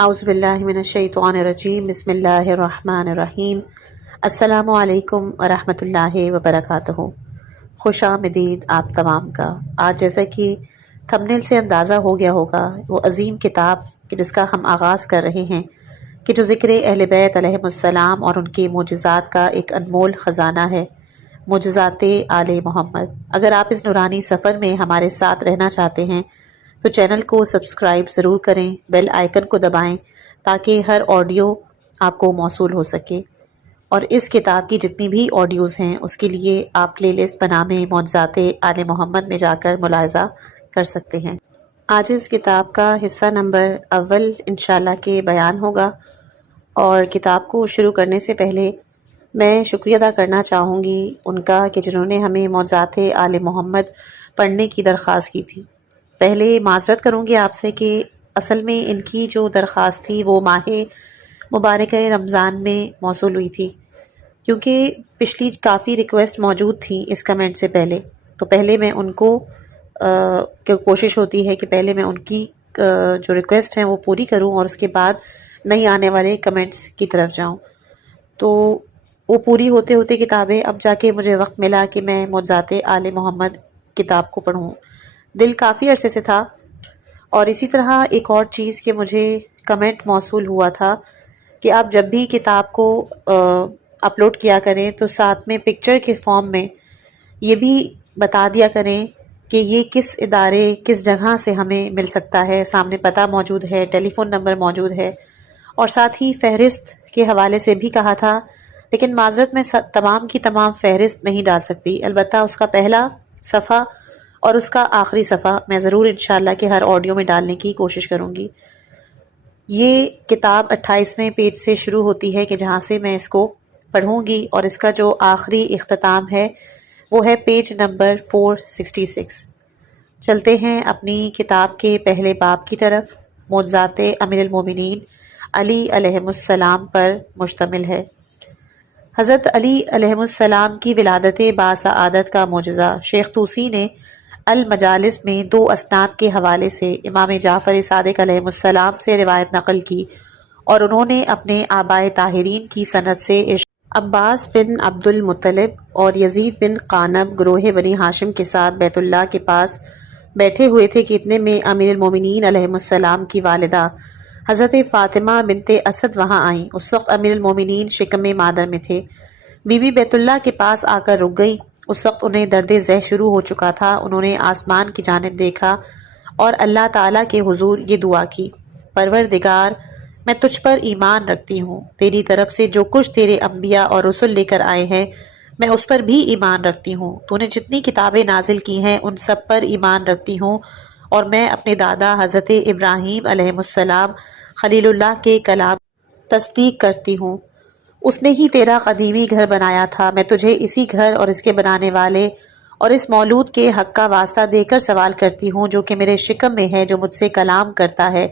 اعوذ باللہ من الشیطان الرجیم بسم اللہ الرحمن الرحیم السلام علیکم ورحمۃ اللہ وبرکاتہ۔ خوش آمدید آپ تمام کا۔ آج جیسا کہ تھمبنیل سے اندازہ ہو گیا ہوگا، وہ عظیم کتاب کہ جس کا ہم آغاز کر رہے ہیں کہ جو ذکر اہل بیت علیہم السلام اور ان کے معجزات کا ایک انمول خزانہ ہے، معجزات آل محمد۔ اگر آپ اس نورانی سفر میں ہمارے ساتھ رہنا چاہتے ہیں تو چینل کو سبسکرائب ضرور کریں، بیل آئیکن کو دبائیں تاکہ ہر آڈیو آپ کو موصول ہو سکے، اور اس کتاب کی جتنی بھی آڈیوز ہیں اس کے لیے آپ پلے لسٹ بنامے معجزات آل محمد میں جا کر ملاحظہ کر سکتے ہیں۔ آج اس کتاب کا حصہ نمبر اول انشاءاللہ کے بیان ہوگا، اور کتاب کو شروع کرنے سے پہلے میں شکریہ ادا کرنا چاہوں گی ان کا کہ جنہوں نے ہمیں معجزات آل محمد پڑھنے کی درخواست کی تھی۔ پہلے معذرت کروں گی آپ سے کہ اصل میں ان کی جو درخواست تھی وہ ماہ مبارکہ رمضان میں موصول ہوئی تھی، کیونکہ پچھلی کافی ریکویسٹ موجود تھیں اس کمنٹ سے پہلے، تو پہلے میں ان کو کوشش ہوتی ہے کہ پہلے میں ان کی جو ریکویسٹ ہیں وہ پوری کروں اور اس کے بعد نہیں آنے والے کمنٹس کی طرف جاؤں۔ تو وہ پوری ہوتے ہوتے کتابیں اب جا کے مجھے وقت ملا کہ میں معجزات آل محمد کتاب کو پڑھوں۔ دل کافی عرصے سے تھا، اور اسی طرح ایک اور چیز کہ مجھے کمنٹ موصول ہوا تھا کہ آپ جب بھی کتاب کو اپلوڈ کیا کریں تو ساتھ میں پکچر کے فارم میں یہ بھی بتا دیا کریں کہ یہ کس ادارے کس جگہ سے ہمیں مل سکتا ہے، سامنے پتہ موجود ہے، ٹیلی فون نمبر موجود ہے، اور ساتھ ہی فہرست کے حوالے سے بھی کہا تھا، لیکن معذرت میں تمام کی تمام فہرست نہیں ڈال سکتی، البتہ اس کا پہلا صفحہ اور اس کا آخری صفحہ میں ضرور انشاءاللہ کہ ہر آڈیو میں ڈالنے کی کوشش کروں گی۔ یہ کتاب 28ویں پیج سے شروع ہوتی ہے کہ جہاں سے میں اس کو پڑھوں گی، اور اس کا جو آخری اختتام ہے وہ ہے پیج نمبر 466۔ چلتے ہیں اپنی کتاب کے پہلے باب کی طرف۔ معجزات امیر المومنین علی علیہ السلام پر مشتمل ہے۔ حضرت علی علیہ السلام کی ولادت باسعادت کا معجزہ شیخ طوسی نے المجالس میں 2 اسناد کے حوالے سے امام جعفر صادق علیہ السلام سے روایت نقل کی، اور انہوں نے اپنے آبائے طاہرین کی سند سے عباس بن عبد المطلب اور یزید بن قانب گروہ بنی ہاشم کے ساتھ بیت اللہ کے پاس بیٹھے ہوئے تھے کہ اتنے میں امیر المومنین علیہ السلام کی والدہ حضرت فاطمہ بنت اسد وہاں آئیں۔ اس وقت امیر المومنین شکم مادر میں تھے۔ بی بی بیت اللہ کے پاس آ کر رک گئی۔ اس وقت انہیں درد ذہ شروع ہو چکا تھا۔ انہوں نے آسمان کی جانب دیکھا اور اللہ تعالیٰ کے حضور یہ دعا کی، پروردگار، میں تجھ پر ایمان رکھتی ہوں، تیری طرف سے جو کچھ تیرے انبیاء اور رسل لے کر آئے ہیں میں اس پر بھی ایمان رکھتی ہوں، تو نے جتنی کتابیں نازل کی ہیں ان سب پر ایمان رکھتی ہوں، اور میں اپنے دادا حضرت ابراہیم علیہ السلام خلیل اللہ کے کلام تصدیق کرتی ہوں، اس نے ہی تیرا قدیمی گھر بنایا تھا، میں تجھے اسی گھر اور اس کے بنانے والے اور اس مولود کے حق کا واسطہ دے کر سوال کرتی ہوں جو کہ میرے شکم میں ہے، جو مجھ سے کلام کرتا ہے،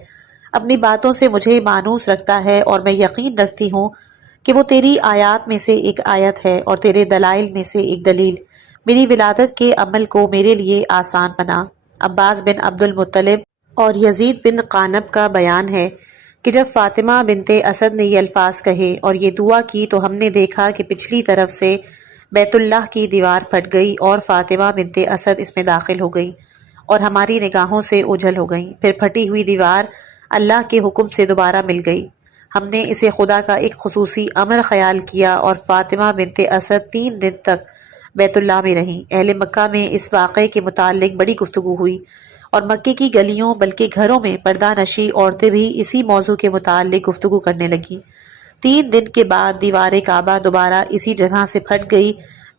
اپنی باتوں سے مجھے مانوس رکھتا ہے، اور میں یقین رکھتی ہوں کہ وہ تیری آیات میں سے ایک آیت ہے اور تیرے دلائل میں سے ایک دلیل، میری ولادت کے عمل کو میرے لیے آسان بنا۔ عباس بن عبد المطلب اور یزید بن قانب کا بیان ہے کہ جب فاطمہ بنت اسد نے یہ الفاظ کہے اور یہ دعا کی تو ہم نے دیکھا کہ پچھلی طرف سے بیت اللہ کی دیوار پھٹ گئی اور فاطمہ بنت اسد اس میں داخل ہو گئی اور ہماری نگاہوں سے اوجھل ہو گئی، پھر پھٹی ہوئی دیوار اللہ کے حکم سے دوبارہ مل گئی۔ ہم نے اسے خدا کا ایک خصوصی امر خیال کیا، اور فاطمہ بنت اسد 3 دن تک بیت اللہ میں رہیں۔ اہل مکہ میں اس واقعے کے متعلق بڑی گفتگو ہوئی، اور مکے کی گلیوں بلکہ گھروں میں پردہ نشی عورتیں بھی اسی موضوع کے متعلق گفتگو کرنے لگیں۔ 3 دن کے بعد دیوار کعبہ دوبارہ اسی جگہ سے پھٹ گئی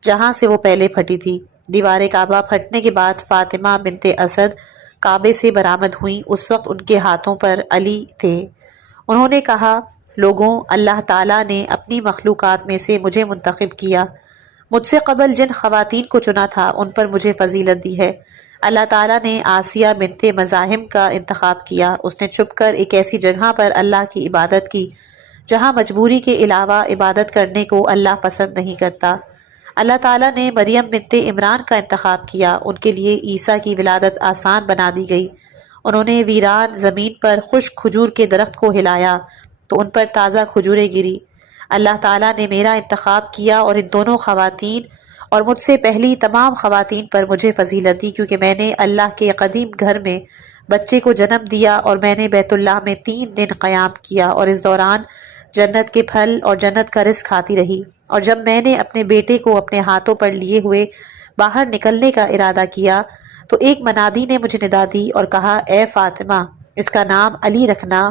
جہاں سے وہ پہلے پھٹی تھی۔ دیوار کعبہ پھٹنے کے بعد فاطمہ بنت اسد کعبے سے برآمد ہوئیں۔ اس وقت ان کے ہاتھوں پر علی تھے۔ انہوں نے کہا، لوگوں، اللہ تعالیٰ نے اپنی مخلوقات میں سے مجھے منتخب کیا، مجھ سے قبل جن خواتین کو چنا تھا ان پر مجھے فضیلت دی ہے۔ اللہ تعالیٰ نے آسیہ بنت مزاحم کا انتخاب کیا، اس نے چھپ کر ایک ایسی جگہ پر اللہ کی عبادت کی جہاں مجبوری کے علاوہ عبادت کرنے کو اللہ پسند نہیں کرتا۔ اللہ تعالیٰ نے مریم بنت عمران کا انتخاب کیا، ان کے لیے عیسیٰ کی ولادت آسان بنا دی گئی، انہوں نے ویران زمین پر خشک کھجور کے درخت کو ہلایا تو ان پر تازہ کھجوریں گری۔ اللہ تعالیٰ نے میرا انتخاب کیا اور ان دونوں خواتین اور مجھ سے پہلی تمام خواتین پر مجھے فضیلت دی، کیونکہ میں نے اللہ کے قدیم گھر میں بچے کو جنم دیا اور میں نے بیت اللہ میں 3 دن قیام کیا، اور اس دوران جنت کے پھل اور جنت کا رزق کھاتی رہی۔ اور جب میں نے اپنے بیٹے کو اپنے ہاتھوں پر لیے ہوئے باہر نکلنے کا ارادہ کیا تو ایک منادی نے مجھے ندا دی اور کہا، اے فاطمہ، اس کا نام علی رکھنا،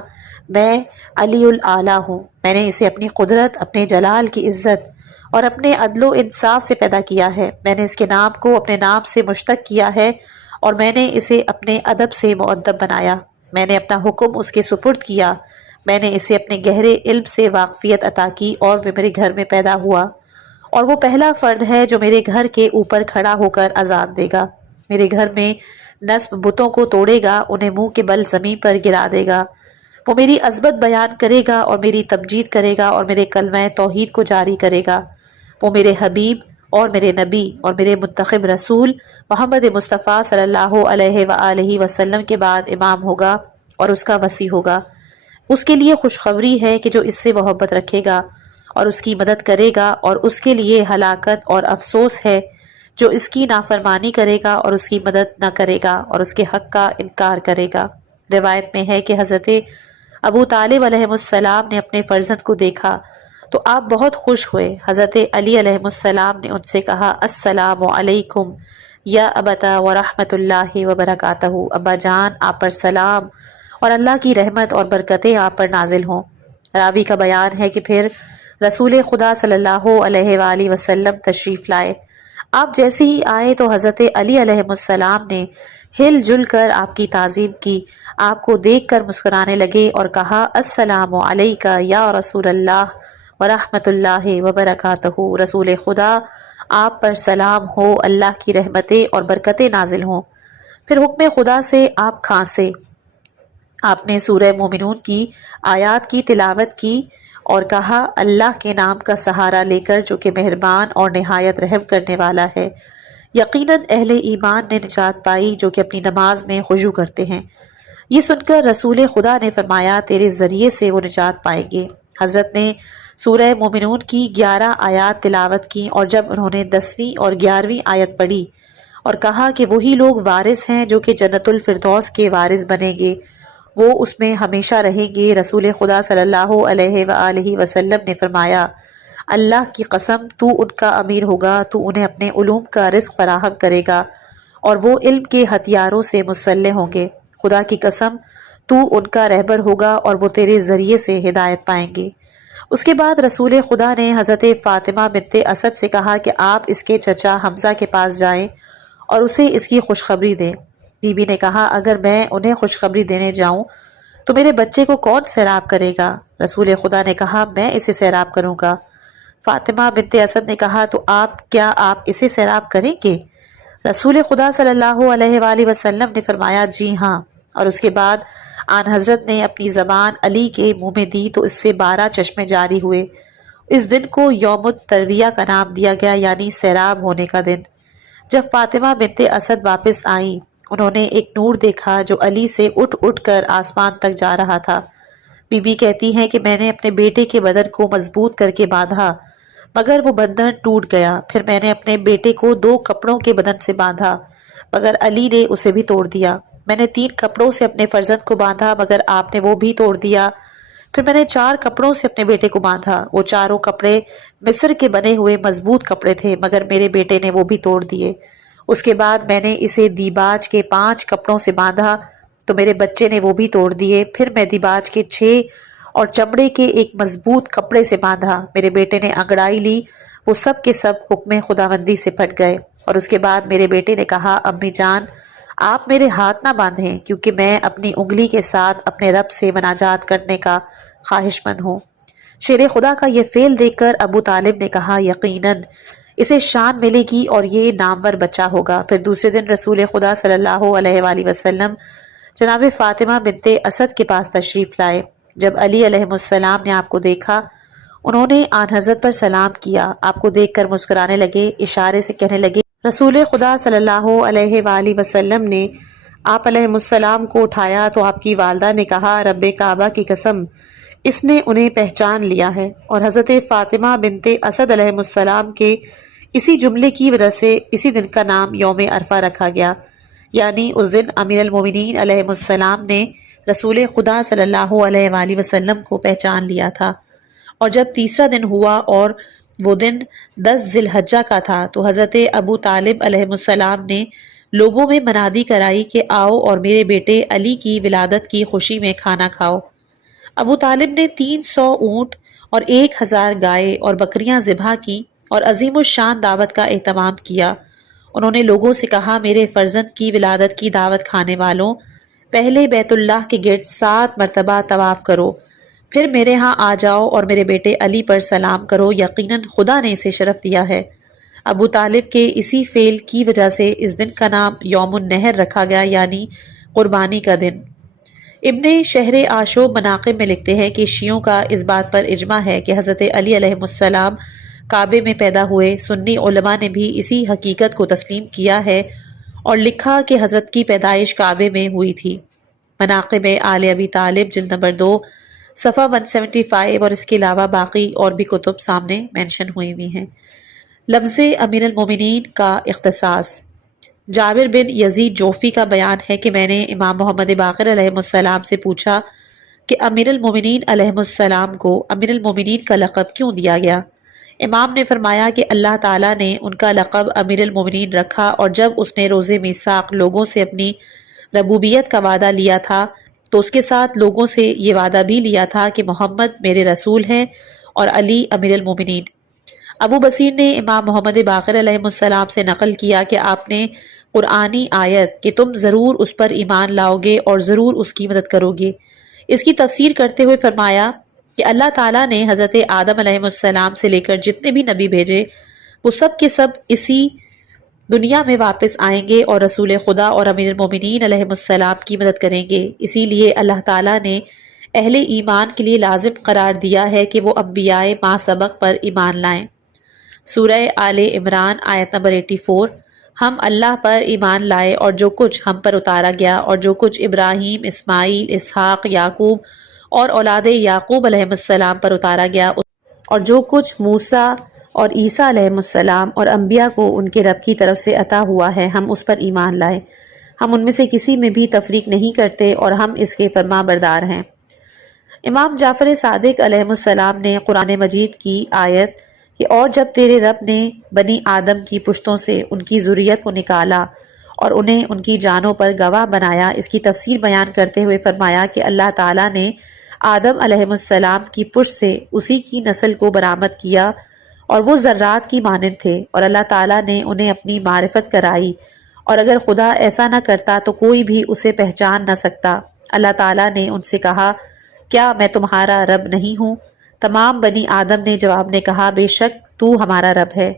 میں علی الاعلیٰ ہوں۔ میں نے اسے اپنی قدرت، اپنے جلال کی عزت اور اپنے عدل و انصاف سے پیدا کیا ہے۔ میں نے اس کے نام کو اپنے نام سے مشتق کیا ہے اور میں نے اسے اپنے ادب سے مؤدب بنایا۔ میں نے اپنا حکم اس کے سپرد کیا، میں نے اسے اپنے گہرے علم سے واقفیت عطا کی اور وہ میرے گھر میں پیدا ہوا، اور وہ پہلا فرد ہے جو میرے گھر کے اوپر کھڑا ہو کر اذان دے گا۔ میرے گھر میں نصب بتوں کو توڑے گا، انہیں منہ کے بل زمین پر گرا دے گا۔ وہ میری عظمت بیان کرے گا اور میری تمجید کرے گا اور میرے کلمہ توحید کو جاری کرے گا۔ وہ میرے حبیب اور میرے نبی اور میرے منتخب رسول محمد مصطفیٰ صلی اللہ علیہ وآلہ وسلم کے بعد امام ہوگا اور اس کا وصی ہوگا۔ اس کے لیے خوشخبری ہے کہ جو اس سے محبت رکھے گا اور اس کی مدد کرے گا، اور اس کے لیے ہلاکت اور افسوس ہے جو اس کی نافرمانی کرے گا اور اس کی مدد نہ کرے گا اور اس کے حق کا انکار کرے گا۔ روایت میں ہے کہ حضرت ابو طالب علیہ السلام نے اپنے فرزند کو دیکھا تو آپ بہت خوش ہوئے۔ حضرت علی علیہ السلام نے ان سے کہا، السلام علیکم یا ابتا ورحمۃ اللہ وبرکاتہ، ابا جان آپ پر سلام اور اللہ کی رحمت اور برکتیں آپ پر نازل ہوں۔ راوی کا بیان ہے کہ پھر رسول خدا صلی اللہ علیہ وآلہ وسلم تشریف لائے۔ آپ جیسے ہی آئے تو حضرت علی علیہ السلام نے ہل جل کر آپ کی تعظیم کی، آپ کو دیکھ کر مسکرانے لگے اور کہا، السلام علیکہ یا رسول اللہ ورحمۃ اللہ وبرکاتہ، رسول خدا آپ پر سلام ہو، اللہ کی رحمتیں اور برکتیں نازل ہوں۔ پھر حکم خدا سے آپ کھانسے۔ آپ نے سورہ مومنون کی آیات کی تلاوت کی اور کہا، اللہ کے نام کا سہارا لے کر جو کہ مہربان اور نہایت رحم کرنے والا ہے، یقیناً اہل ایمان نے نجات پائی جو کہ اپنی نماز میں خشوع کرتے ہیں۔ یہ سن کر رسول خدا نے فرمایا، تیرے ذریعے سے وہ نجات پائیں گے۔ حضرت نے سورہ مومنون کی 11 آیات تلاوت کی، اور جب انہوں نے 10ویں اور 11ویں آیت پڑھی اور کہا کہ وہی لوگ وارث ہیں جو کہ جنت الفردوس کے وارث بنیں گے، وہ اس میں ہمیشہ رہیں گے، رسول خدا صلی اللہ علیہ وآلہ وسلم نے فرمایا، اللہ کی قسم تو ان کا امیر ہوگا، تو انہیں اپنے علوم کا رزق فراہم کرے گا اور وہ علم کے ہتھیاروں سے مسلح ہوں گے۔ خدا کی قسم تو ان کا رہبر ہوگا اور وہ تیرے ذریعے سے ہدایت پائیں گے۔ اس کے بعد رسول خدا نے حضرت فاطمہ بنت اسد سے کہا کہ آپ اس کے چچا حمزہ کے پاس جائیں اور اسے اس کی خوشخبری دیں۔ بی بی نے کہا، اگر میں انہیں خوشخبری دینے جاؤں تو میرے بچے کو کون سیراب کرے گا؟ رسول خدا نے کہا، میں اسے سیراب کروں گا۔ فاطمہ بنت اسد نے کہا، تو کیا آپ اسے سیراب کریں گے؟ رسول خدا صلی اللہ علیہ وآلہ وسلم نے فرمایا، جی ہاں۔ اور اس کے بعد آن حضرت نے اپنی زبان علی کے منہ میں دی تو اس سے 12 چشمے جاری ہوئے۔ اس دن کو یوم الترویہ کا نام دیا گیا، یعنی سیراب ہونے کا دن۔ جب فاطمہ بنت اسد واپس آئیں، انہوں نے ایک نور دیکھا جو علی سے اٹھ اٹھ کر آسمان تک جا رہا تھا۔ بی بی کہتی ہیں کہ میں نے اپنے بیٹے کے بدن کو مضبوط کر کے باندھا مگر وہ بندھن ٹوٹ گیا۔ پھر میں نے اپنے بیٹے کو 2 کپڑوں کے بدن سے باندھا مگر علی نے اسے بھی توڑ دیا۔ میں نے 3 کپڑوں سے اپنے فرزند کو باندھا مگر آپ نے وہ بھی توڑ دیا۔ پھر میں نے 4 کپڑوں سے اپنے بیٹے کو باندھا، وہ چاروں کپڑے مصر کے بنے ہوئے مضبوط کپڑے تھے مگر میرے بیٹے نے وہ بھی توڑ دیے۔ اس کے بعد میں نے اسے دیباج کے 5 کپڑوں سے باندھا تو میرے بچے نے وہ بھی توڑ دیے۔ پھر میں دیباج کے 6 اور چمڑے کے ایک مضبوط کپڑے سے باندھا، میرے بیٹے نے انگڑائی لی، وہ سب کے سب حکم خداوندی سے پھٹ گئے۔ اور اس کے بعد میرے بیٹے نے کہا، امی جان آپ میرے ہاتھ نہ باندھیں کیونکہ میں اپنی انگلی کے ساتھ اپنے رب سے مناجات کرنے کا خواہش مند ہوں۔ شیر خدا کا یہ فعل دیکھ کر ابو طالب نے کہا، یقیناً اسے شان ملے گی اور یہ نامور بچہ ہوگا۔ پھر دوسرے دن رسول خدا صلی اللہ علیہ وآلہ وسلم جناب فاطمہ بنت اسد کے پاس تشریف لائے۔ جب علی علیہ السلام نے آپ کو دیکھا، انہوں نے آن حضرت پر سلام کیا، آپ کو دیکھ کر مسکرانے لگے، اشارے سے کہنے لگے، رسول خدا صلی اللہ علیہ وآلہ وسلم نے آپ علیہ السلام کو اٹھایا تو آپ کی والدہ نے کہا رب کعبہ کی قسم اس نے انہیں پہچان لیا ہے، اور حضرت فاطمہ بنت اسد علیہ السلام کے اسی جملے کی وجہ سے اسی دن کا نام یوم عرفہ رکھا گیا، یعنی اس دن امیر المومنین علیہ السلام نے رسول خدا صلی اللہ علیہ وآلہ وسلم کو پہچان لیا تھا۔ اور جب تیسرا دن ہوا اور وہ دن 10 ذی الحجہ کا تھا تو حضرت ابو طالب علیہ السلام نے لوگوں میں منادی کرائی کہ آؤ اور میرے بیٹے علی کی ولادت کی خوشی میں کھانا کھاؤ۔ ابو طالب نے 300 اونٹ اور 1000 گائے اور بکریاں ذبح کی اور عظیم الشان دعوت کا اہتمام کیا۔ انہوں نے لوگوں سے کہا میرے فرزند کی ولادت کی دعوت کھانے والوں، پہلے بیت اللہ کے گرد 7 مرتبہ طواف کرو، پھر میرے ہاں آ جاؤ اور میرے بیٹے علی پر سلام کرو، یقیناً خدا نے اسے شرف دیا ہے۔ ابو طالب کے اسی فعل کی وجہ سے اس دن کا نام یوم النحر رکھا گیا، یعنی قربانی کا دن۔ ابن شہر آشوب مناقب میں لکھتے ہیں کہ شیعوں کا اس بات پر اجماع ہے کہ حضرت علی علیہ السلام کعبے میں پیدا ہوئے۔ سنی علماء نے بھی اسی حقیقت کو تسلیم کیا ہے اور لکھا کہ حضرت کی پیدائش کعبے میں ہوئی تھی۔ مناقب آل ابی طالب جلد نمبر 2 صفحہ 175 اور اس کے علاوہ باقی اور بھی کتب سامنے مینشن ہوئی ہیں۔ لفظ امیر المومنین کا اختصاص۔ جابر بن یزید جوفی کا بیان ہے کہ میں نے امام محمد باقر علیہ السلام سے پوچھا کہ امیر المومنین علیہ السلام کو امیر المومنین کا لقب کیوں دیا گیا؟ امام نے فرمایا کہ اللہ تعالیٰ نے ان کا لقب امیر المومنین رکھا، اور جب اس نے روز میثاق لوگوں سے اپنی ربوبیت کا وعدہ لیا تھا تو اس کے ساتھ لوگوں سے یہ وعدہ بھی لیا تھا کہ محمد میرے رسول ہیں اور علی امیر المومنین۔ ابو بصیر نے امام محمد باقر علیہ السلام سے نقل کیا کہ آپ نے قرآنی آیت کہ تم ضرور اس پر ایمان لاؤ گے اور ضرور اس کی مدد کرو گے، اس کی تفسیر کرتے ہوئے فرمایا کہ اللہ تعالیٰ نے حضرت آدم علیہ السلام سے لے کر جتنے بھی نبی بھیجے وہ سب کے سب اسی دنیا میں واپس آئیں گے اور رسول خدا اور امیر المومنین علیہ السلام کی مدد کریں گے۔ اسی لیے اللہ تعالیٰ نے اہل ایمان کے لیے لازم قرار دیا ہے کہ وہ انبیاء ما سبق پر ایمان لائیں۔ سورہ آل عمران آیت نمبر 84۔ ہم اللہ پر ایمان لائے اور جو کچھ ہم پر اتارا گیا اور جو کچھ ابراہیم، اسماعیل، اسحاق، یعقوب اور اولاد یعقوب علیہ السلام پر اتارا گیا، اور جو کچھ موسیٰ اور عیسیٰ علیہ السلام اور انبیاء کو ان کے رب کی طرف سے عطا ہوا ہے، ہم اس پر ایمان لائے۔ ہم ان میں سے کسی میں بھی تفریق نہیں کرتے اور ہم اس کے فرما بردار ہیں۔ امام جعفر صادق علیہ السلام نے قرآن مجید کی آیت کہ اور جب تیرے رب نے بنی آدم کی پشتوں سے ان کی ذریت کو نکالا اور انہیں ان کی جانوں پر گواہ بنایا، اس کی تفسیر بیان کرتے ہوئے فرمایا کہ اللہ تعالیٰ نے آدم علیہ السلام کی پشت سے اسی کی نسل کو برآمد کیا اور وہ ذرات کی مانند تھے، اور اللہ تعالیٰ نے انہیں اپنی معرفت کرائی، اور اگر خدا ایسا نہ کرتا تو کوئی بھی اسے پہچان نہ سکتا۔ اللہ تعالیٰ نے ان سے کہا کیا میں تمہارا رب نہیں ہوں؟ تمام بنی آدم نے جواب میں کہا بے شک تو ہمارا رب ہے۔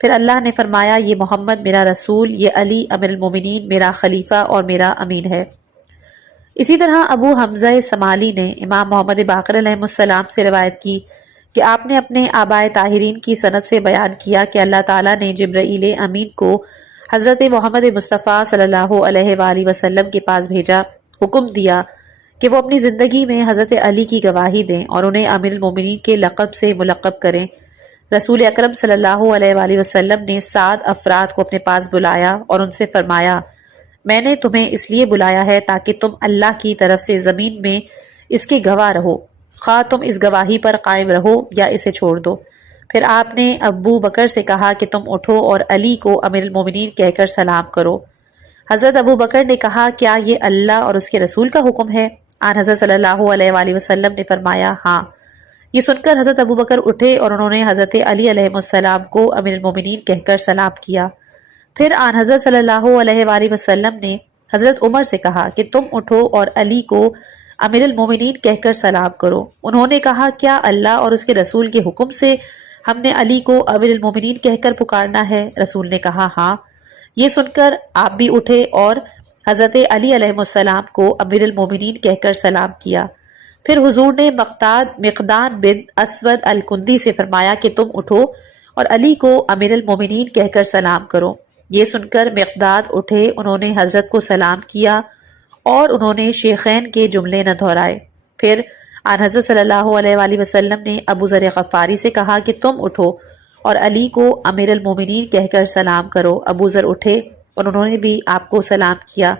پھر اللہ نے فرمایا یہ محمد میرا رسول، یہ علی امیر المومنین میرا خلیفہ اور میرا امین ہے۔ اسی طرح ابو حمزہ سمالی نے امام محمد باقر علیہ السلام سے روایت کی کہ آپ نے اپنے آبائے طاہرین کی سند سے بیان کیا کہ اللہ تعالیٰ نے جبرائیل امین کو حضرت محمد مصطفیٰ صلی اللہ علیہ وآلہ وسلم کے پاس بھیجا، حکم دیا کہ وہ اپنی زندگی میں حضرت علی کی گواہی دیں اور انہیں امیر المومنین کے لقب سے ملقب کریں۔ رسول اکرم صلی اللہ علیہ وآلہ وسلم نے 7 افراد کو اپنے پاس بلایا اور ان سے فرمایا میں نے تمہیں اس لیے بلایا ہے تاکہ تم اللہ کی طرف سے زمین میں اس کے گواہ رہو، خواہ تم اس گواہی پر قائم رہو یا اسے چھوڑ دو۔ پھر آپ نے ابو بکر سے کہا کہ تم اٹھو اور علی کو امیر المومنین کہہ کر سلام کرو۔ حضرت ابو بکر نے کہا کیا یہ اللہ اور اس کے رسول کا حکم ہے؟ آن حضرت صلی اللہ علیہ وآلہ وسلم نے فرمایا ہاں۔ یہ سن کر حضرت ابو بکر اٹھے اور انہوں نے حضرت علی علیہ السلام کو امیر المومنین کہہ کر سلام کیا۔ پھر آن حضرت صلی اللہ علیہ وآلہ وسلم نے حضرت عمر سے کہا کہ تم اٹھو اور علی کو امیر المومنین کہہ کر سلام کرو۔ انہوں نے کہا کیا اللہ اور اس کے رسول کے حکم سے ہم نے علی کو امیر المومنین کہہ کر پکارنا ہے؟ رسول نے کہا ہاں۔ یہ سن کر آپ بھی اٹھے اور حضرت علی علیہ السلام کو امیر المومنین کہہ کر سلام کیا۔ پھر حضور نے مقداد بن اسود الکندی سے فرمایا کہ تم اٹھو اور علی کو امیر المومنین کہہ کر سلام کرو۔ یہ سن کر مقداد اٹھے، انہوں نے حضرت کو سلام کیا اور انہوں نے شیخین کے جملے نہ دہرائے۔ پھر آن حضرت صلی اللہ علیہ وآلہ وسلم نے ابو ذر غفاری سے کہا کہ تم اٹھو اور علی کو امیر المومنین کہہ کر سلام کرو۔ ابو ذر اٹھے اور انہوں نے بھی آپ کو سلام کیا۔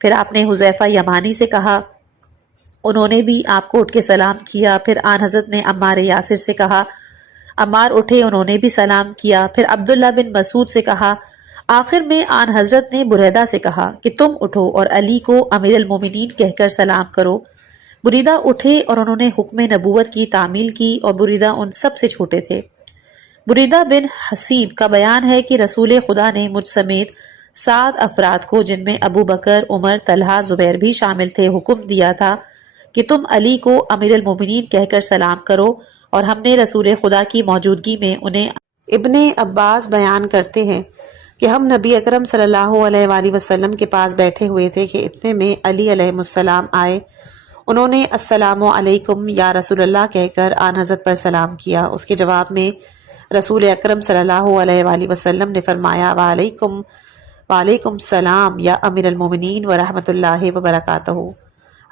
پھر آپ نے حذیفہ یمانی سے کہا، انہوں نے بھی آپ کو اٹھ کے سلام کیا۔ پھر آن حضرت نے عمار یاسر سے کہا، عمار اٹھے، انہوں نے بھی سلام کیا۔ پھر عبداللہ بن مسعود سے کہا۔ آخر میں آن حضرت نے بریدہ سے کہا کہ تم اٹھو اور علی کو امیر المومنین کہہ کر سلام کرو۔ بریدہ اٹھے اور انہوں نے حکم نبوت کی تعمیل کی، اور بریدہ ان سب سے چھوٹے تھے۔ بریدہ بن حسیب کا بیان ہے کہ رسول خدا نے مجھ سمیت 7 افراد کو، جن میں ابو بکر، عمر، طلحہ، زبیر بھی شامل تھے، حکم دیا تھا کہ تم علی کو امیر المومنین کہہ کر سلام کرو، اور ہم نے رسول خدا کی موجودگی میں انہیں ابن عباس بیان کرتے ہیں کہ ہم نبی اکرم صلی اللہ علیہ وآلہ وسلم کے پاس بیٹھے ہوئے تھے کہ اتنے میں علی علیہ السلام آئے۔ انہوں نے السلام علیکم یا رسول اللہ کہہ کر آن حضرت پر سلام کیا۔ اس کے جواب میں رسول اکرم صلی اللہ علیہ وآلہ وسلم نے فرمایا، وعلیکم السلام یا امیر المومنین ورحمۃ اللہ وبرکاتہ۔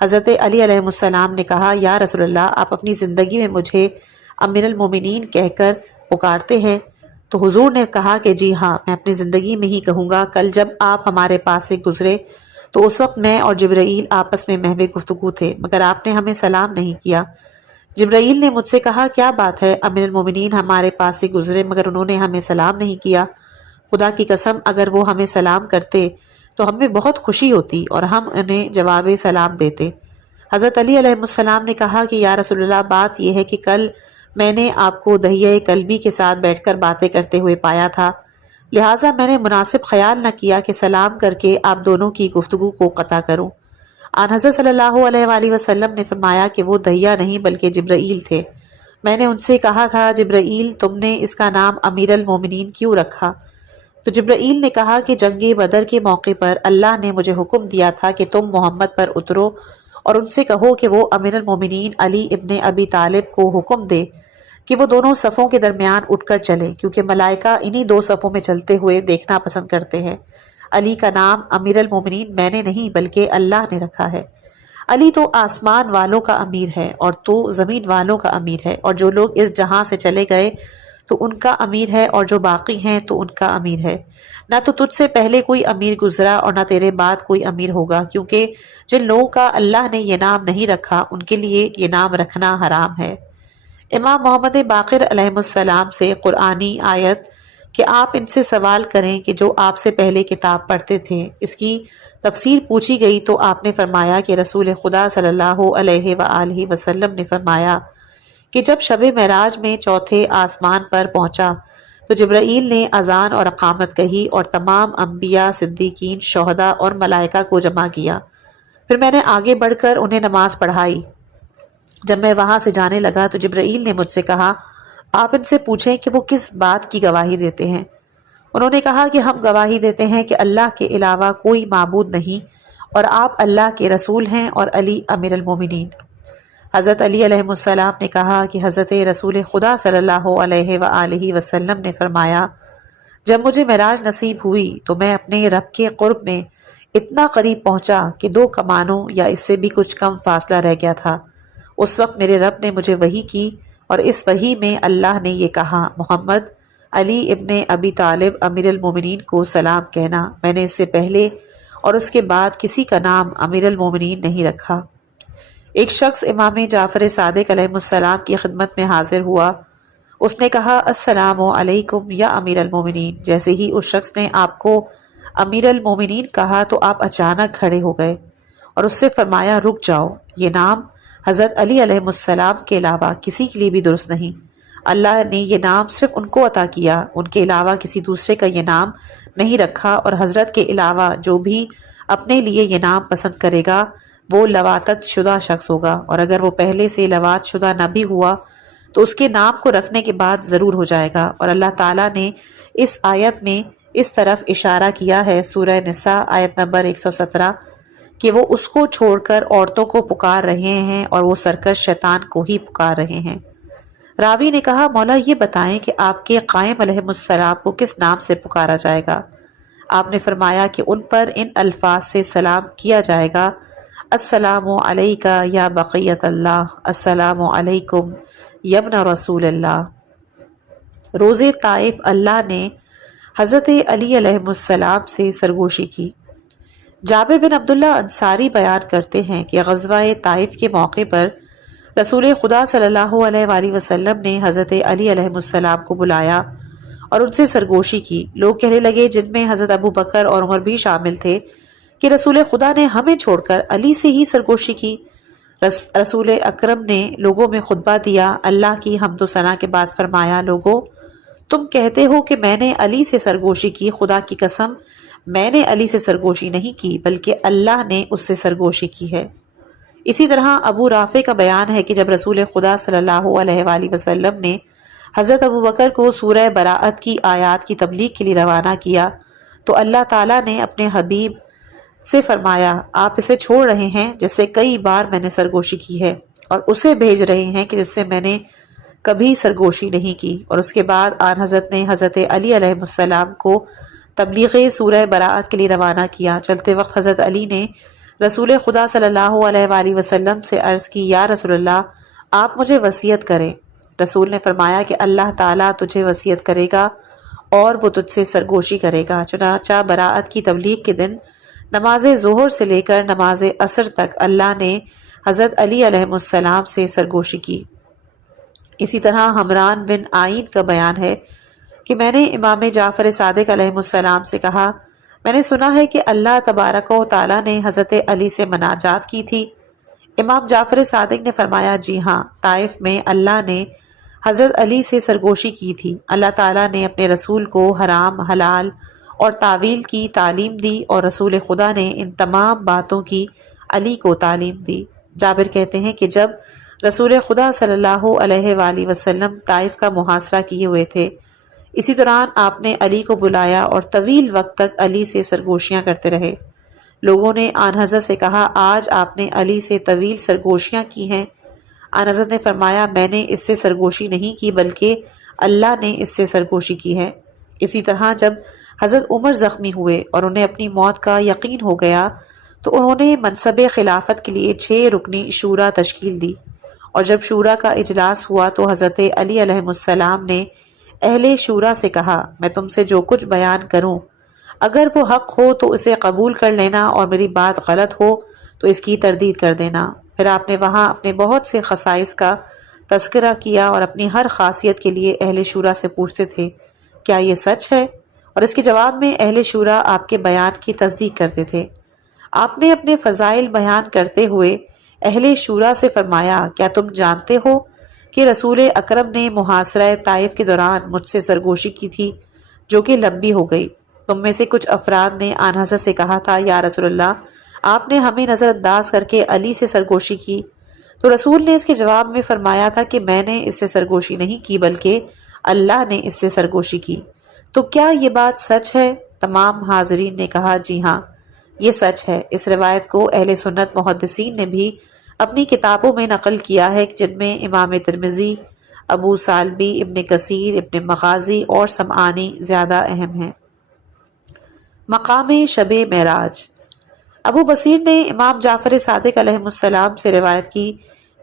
حضرت علی علیہ السلام نے کہا، یا رسول اللہ، آپ اپنی زندگی میں مجھے امیر المومنین کہہ کر پکارتے ہیں؟ تو حضور نے کہا کہ جی ہاں، میں اپنی زندگی میں ہی کہوں گا۔ کل جب آپ ہمارے پاس سے گزرے تو اس وقت میں اور جبرائیل آپس میں محو گفتگو تھے، مگر آپ نے ہمیں سلام نہیں کیا۔ جبرائیل نے مجھ سے کہا، کیا بات ہے، امیر المومنین ہمارے پاس سے گزرے مگر انہوں نے ہمیں سلام نہیں کیا؟ خدا کی قسم، اگر وہ ہمیں سلام کرتے تو ہمیں بہت خوشی ہوتی اور ہم انہیں جواب سلام دیتے۔ حضرت علی علیہ السلام نے کہا کہ یا رسول اللہ، بات یہ ہے کہ کل میں نے آپ کو دہیہ کلبی کے ساتھ بیٹھ کر باتیں کرتے ہوئے پایا تھا، لہٰذا میں نے مناسب خیال نہ کیا کہ سلام کر کے آپ دونوں کی گفتگو کو قطع کروں۔ آن حضرت صلی اللہ علیہ وآلہ وسلم نے فرمایا کہ وہ دہیہ نہیں بلکہ جبرائیل تھے۔ میں نے ان سے کہا تھا، جبرائیل، تم نے اس کا نام امیر المومنین کیوں رکھا؟ تو جبرائیل نے کہا کہ جنگ بدر کے موقع پر اللہ نے مجھے حکم دیا تھا کہ تم محمد پر اترو اور ان سے کہو کہ وہ امیر المومنین علی ابن ابی طالب کو حکم دے کہ وہ دونوں صفوں کے درمیان اٹھ کر چلے، کیونکہ ملائکہ انہی 2 صفوں میں چلتے ہوئے دیکھنا پسند کرتے ہیں۔ علی کا نام امیر المومنین میں نے نہیں بلکہ اللہ نے رکھا ہے۔ علی تو آسمان والوں کا امیر ہے اور تو زمین والوں کا امیر ہے، اور جو لوگ اس جہاں سے چلے گئے تو ان کا امیر ہے، اور جو باقی ہیں تو ان کا امیر ہے۔ نہ تو تجھ سے پہلے کوئی امیر گزرا اور نہ تیرے بعد کوئی امیر ہوگا، کیونکہ جن لوگوں کا اللہ نے یہ نام نہیں رکھا ان کے لیے یہ نام رکھنا حرام ہے۔ امام محمد باقر علیہ السلام سے قرآنی آیت کہ آپ ان سے سوال کریں کہ جو آپ سے پہلے کتاب پڑھتے تھے، اس کی تفسیر پوچھی گئی تو آپ نے فرمایا کہ رسول خدا صلی اللہ علیہ وآلہ وسلم نے فرمایا کہ جب شب معراج میں 4تھے آسمان پر پہنچا تو جبرائیل نے اذان اور اقامت کہی اور تمام انبیاء، صدیقین، شہداء اور ملائکہ کو جمع کیا۔ پھر میں نے آگے بڑھ کر انہیں نماز پڑھائی۔ جب میں وہاں سے جانے لگا تو جبرائیل نے مجھ سے کہا، آپ ان سے پوچھیں کہ وہ کس بات کی گواہی دیتے ہیں۔ انہوں نے کہا کہ ہم گواہی دیتے ہیں کہ اللہ کے علاوہ کوئی معبود نہیں اور آپ اللہ کے رسول ہیں اور علی امیر المومنین۔ حضرت علی علیہ السلام نے کہا کہ حضرت رسول خدا صلی اللہ علیہ وآلہ وسلم نے فرمایا، جب مجھے معراج نصیب ہوئی تو میں اپنے رب کے قرب میں اتنا قریب پہنچا کہ 2 کمانوں یا اس سے بھی کچھ کم فاصلہ رہ گیا تھا۔ اس وقت میرے رب نے مجھے وحی کی اور اس وحی میں اللہ نے یہ کہا، محمد، علی ابن ابی طالب امیر المومنین کو سلام کہنا۔ میں نے اس سے پہلے اور اس کے بعد کسی کا نام امیر المومنین نہیں رکھا۔ ایک شخص امام جعفر صادق علیہ السلام کی خدمت میں حاضر ہوا۔ اس نے کہا، السلام علیکم یا امیر المومنین۔ جیسے ہی اس شخص نے آپ کو امیر المومنین کہا تو آپ اچانک کھڑے ہو گئے اور اس سے فرمایا، رک جاؤ، یہ نام حضرت علی علیہ السلام کے علاوہ کسی کے لیے بھی درست نہیں۔ اللہ نے یہ نام صرف ان کو عطا کیا، ان کے علاوہ کسی دوسرے کا یہ نام نہیں رکھا، اور حضرت کے علاوہ جو بھی اپنے لیے یہ نام پسند کرے گا وہ لواطت شدہ شخص ہوگا، اور اگر وہ پہلے سے لواط شدہ نہ بھی ہوا تو اس کے نام کو رکھنے کے بعد ضرور ہو جائے گا۔ اور اللہ تعالیٰ نے اس آیت میں اس طرف اشارہ کیا ہے، سورہ نساء آیت نمبر 117، کہ وہ اس کو چھوڑ کر عورتوں کو پکار رہے ہیں اور وہ سرکش شیطان کو ہی پکار رہے ہیں۔ راوی نے کہا، مولا یہ بتائیں کہ آپ کے قائم علیہ السلام کو کس نام سے پکارا جائے گا؟ آپ نے فرمایا کہ ان پر ان الفاظ سے سلام کیا جائے گا: السلام علیکہ یا بقیت اللہ، السلام علیکم یبن رسول اللہ۔ روز طائف اللہ نے حضرت علی علیہ السلام سے سرگوشی کی۔ جابر بن عبداللہ انصاری بیان کرتے ہیں کہ غزوہ طائف کے موقع پر رسول خدا صلی اللہ علیہ وآلہ وسلم نے حضرت علی علیہ السلام کو بلایا اور ان سے سرگوشی کی۔ لوگ کہنے لگے، جن میں حضرت ابو بکر اور عمر بھی شامل تھے، کہ رسول خدا نے ہمیں چھوڑ کر علی سے ہی سرگوشی کی۔ رسول اکرم نے لوگوں میں خطبہ دیا، اللہ کی حمد و ثنا کے بعد فرمایا: لوگو، تم کہتے ہو کہ میں نے علی سے سرگوشی کی، خدا کی قسم میں نے علی سے سرگوشی نہیں کی، بلکہ اللہ نے اس سے سرگوشی کی ہے۔ اسی طرح ابو رافع کا بیان ہے کہ جب رسول خدا صلی اللہ علیہ وآلہ وسلم نے حضرت ابو بکر کو سورہ براءت کی آیات کی تبلیغ کے لیے روانہ کیا تو اللہ تعالیٰ نے اپنے حبیب سے فرمایا: آپ اسے چھوڑ رہے ہیں جس سے کئی بار میں نے سرگوشی کی ہے، اور اسے بھیج رہے ہیں کہ جس سے میں نے کبھی سرگوشی نہیں کی۔ اور اس کے بعد آن حضرت نے حضرت علی علیہ السلام کو تبلیغ سورہ براءت کے لیے روانہ کیا۔ چلتے وقت حضرت علی نے رسول خدا صلی اللہ علیہ وآلہ وسلم سے عرض کی: یا رسول اللہ، آپ مجھے وصیت کریں۔ رسول نے فرمایا کہ اللہ تعالیٰ تجھے وصیت کرے گا اور وہ تجھ سے سرگوشی کرے گا۔ چنانچہ براءت کی تبلیغ کے دن نماز ظہر سے لے کر نماز عصر تک اللہ نے حضرت علی علیہ السلام سے سرگوشی کی۔ اسی طرح حمران بن آئین کا بیان ہے کہ میں نے امام جعفر صادق علیہ السلام سے کہا: میں نے سنا ہے کہ اللہ تبارک و تعالیٰ نے حضرت علی سے مناجات کی تھی۔ امام جعفر صادق نے فرمایا: جی ہاں، طائف میں اللہ نے حضرت علی سے سرگوشی کی تھی۔ اللہ تعالیٰ نے اپنے رسول کو حرام، حلال اور تعویل کی تعلیم دی، اور رسول خدا نے ان تمام باتوں کی علی کو تعلیم دی۔ جابر کہتے ہیں کہ جب رسول خدا صلی اللہ علیہ وآلہ وسلم طائف کا محاصرہ کیے ہوئے تھے، اسی دوران آپ نے علی کو بلایا اور طویل وقت تک علی سے سرگوشیاں کرتے رہے۔ لوگوں نے آن حضرت سے کہا: آج آپ نے علی سے طویل سرگوشیاں کی ہیں۔ آن حضرت نے فرمایا: میں نے اس سے سرگوشی نہیں کی، بلکہ اللہ نے اس سے سرگوشی کی ہے۔ اسی طرح جب حضرت عمر زخمی ہوئے اور انہیں اپنی موت کا یقین ہو گیا تو انہوں نے منصب خلافت کے لیے 6 رکنی شورا تشکیل دی، اور جب شورا کا اجلاس ہوا تو حضرت علی علیہ السلام نے اہل شورا سے کہا: میں تم سے جو کچھ بیان کروں، اگر وہ حق ہو تو اسے قبول کر لینا، اور میری بات غلط ہو تو اس کی تردید کر دینا۔ پھر آپ نے وہاں اپنے بہت سے خصائص کا تذکرہ کیا اور اپنی ہر خاصیت کے لیے اہل شورا سے پوچھتے تھے: کیا یہ سچ ہے؟ اور اس کے جواب میں اہل شورا آپ کے بیان کی تصدیق کرتے تھے۔ آپ نے اپنے فضائل بیان کرتے ہوئے اہل شورا سے فرمایا: کیا تم جانتے ہو کہ رسول اکرم نے محاصرہ طائف کے دوران مجھ سے سرگوشی کی تھی، جو کہ لمبی ہو گئی؟ تم میں سے کچھ افراد نے آن حضرت سے کہا تھا: یا رسول اللہ، آپ نے ہمیں نظر انداز کر کے علی سے سرگوشی کی۔ تو رسول نے اس کے جواب میں فرمایا تھا کہ میں نے اس سے سرگوشی نہیں کی، بلکہ اللہ نے اس سے سرگوشی کی۔ تو کیا یہ بات سچ ہے؟ تمام حاضرین نے کہا: جی ہاں، یہ سچ ہے۔ اس روایت کو اہل سنت محدثین نے بھی اپنی کتابوں میں نقل کیا ہے، جن میں امام ترمذی، ابو سالبی، ابن کثیر، ابن مغازی اور سمعانی زیادہ اہم ہیں۔ مقام شب معراج۔ ابو بصیر نے امام جعفر صادق علیہ السلام سے روایت کی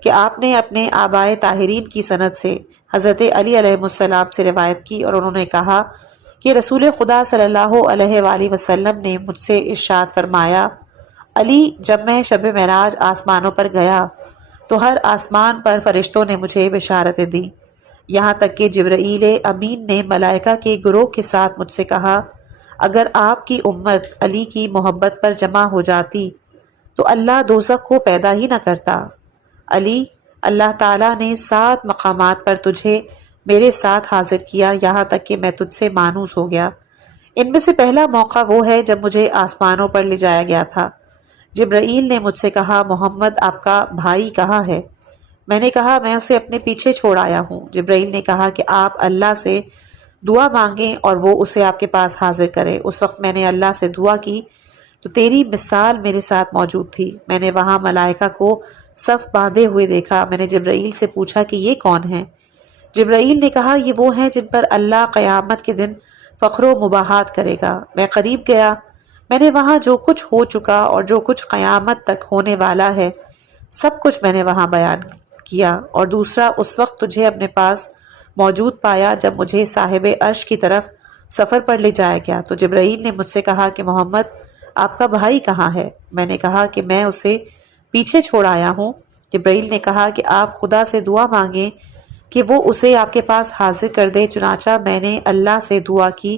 کہ آپ نے اپنے آبائے طاہرین کی سند سے حضرت علی علیہ السلام سے روایت کی، اور انہوں نے کہا کہ رسول خدا صلی اللہ علیہ وآلہ وسلم نے مجھ سے ارشاد فرمایا: علی، جب میں شب معراج آسمانوں پر گیا تو ہر آسمان پر فرشتوں نے مجھے بشارتیں دی، یہاں تک کہ جبرائیل امین نے ملائکہ کے گروہ کے ساتھ مجھ سے کہا: اگر آپ کی امت علی کی محبت پر جمع ہو جاتی تو اللہ دوزخ کو پیدا ہی نہ کرتا۔ علی، اللہ تعالیٰ نے 7 مقامات پر تجھے میرے ساتھ حاضر کیا، یہاں تک کہ میں تجھ سے مانوس ہو گیا۔ ان میں سے پہلا موقع وہ ہے جب مجھے آسمانوں پر لے جایا گیا تھا۔ جبرائیل نے مجھ سے کہا: محمد آپ کا بھائی کہاں ہے؟ میں نے کہا: میں اسے اپنے پیچھے چھوڑ آیا ہوں۔ جبرائیل نے کہا کہ آپ اللہ سے دعا مانگیں اور وہ اسے آپ کے پاس حاضر کرے۔ اس وقت میں نے اللہ سے دعا کی تو تیری مثال میرے ساتھ موجود تھی۔ میں نے وہاں ملائکہ کو صف باندھے ہوئے دیکھا۔ میں نے جبرائیل سے پوچھا کہ یہ کون ہیں؟ جبرائیل نے کہا: یہ وہ ہیں جن پر اللہ قیامت کے دن فخر و مباحات کرے گا۔ میں قریب گیا، میں نے وہاں جو کچھ ہو چکا اور جو کچھ قیامت تک ہونے والا ہے سب کچھ میں نے وہاں بیان کیا، اور دوسرا اس وقت تجھے اپنے پاس موجود پایا جب مجھے صاحب عرش کی طرف سفر پر لے جایا گیا تو جبرائیل نے مجھ سے کہا کہ محمد آپ کا بھائی کہاں ہے؟ میں نے کہا کہ میں اسے پیچھے چھوڑ آیا ہوں۔ جبرائیل نے کہا کہ آپ خدا سے دعا مانگیں کہ وہ اسے آپ کے پاس حاضر کر دے۔ چنانچہ میں نے اللہ سے دعا کی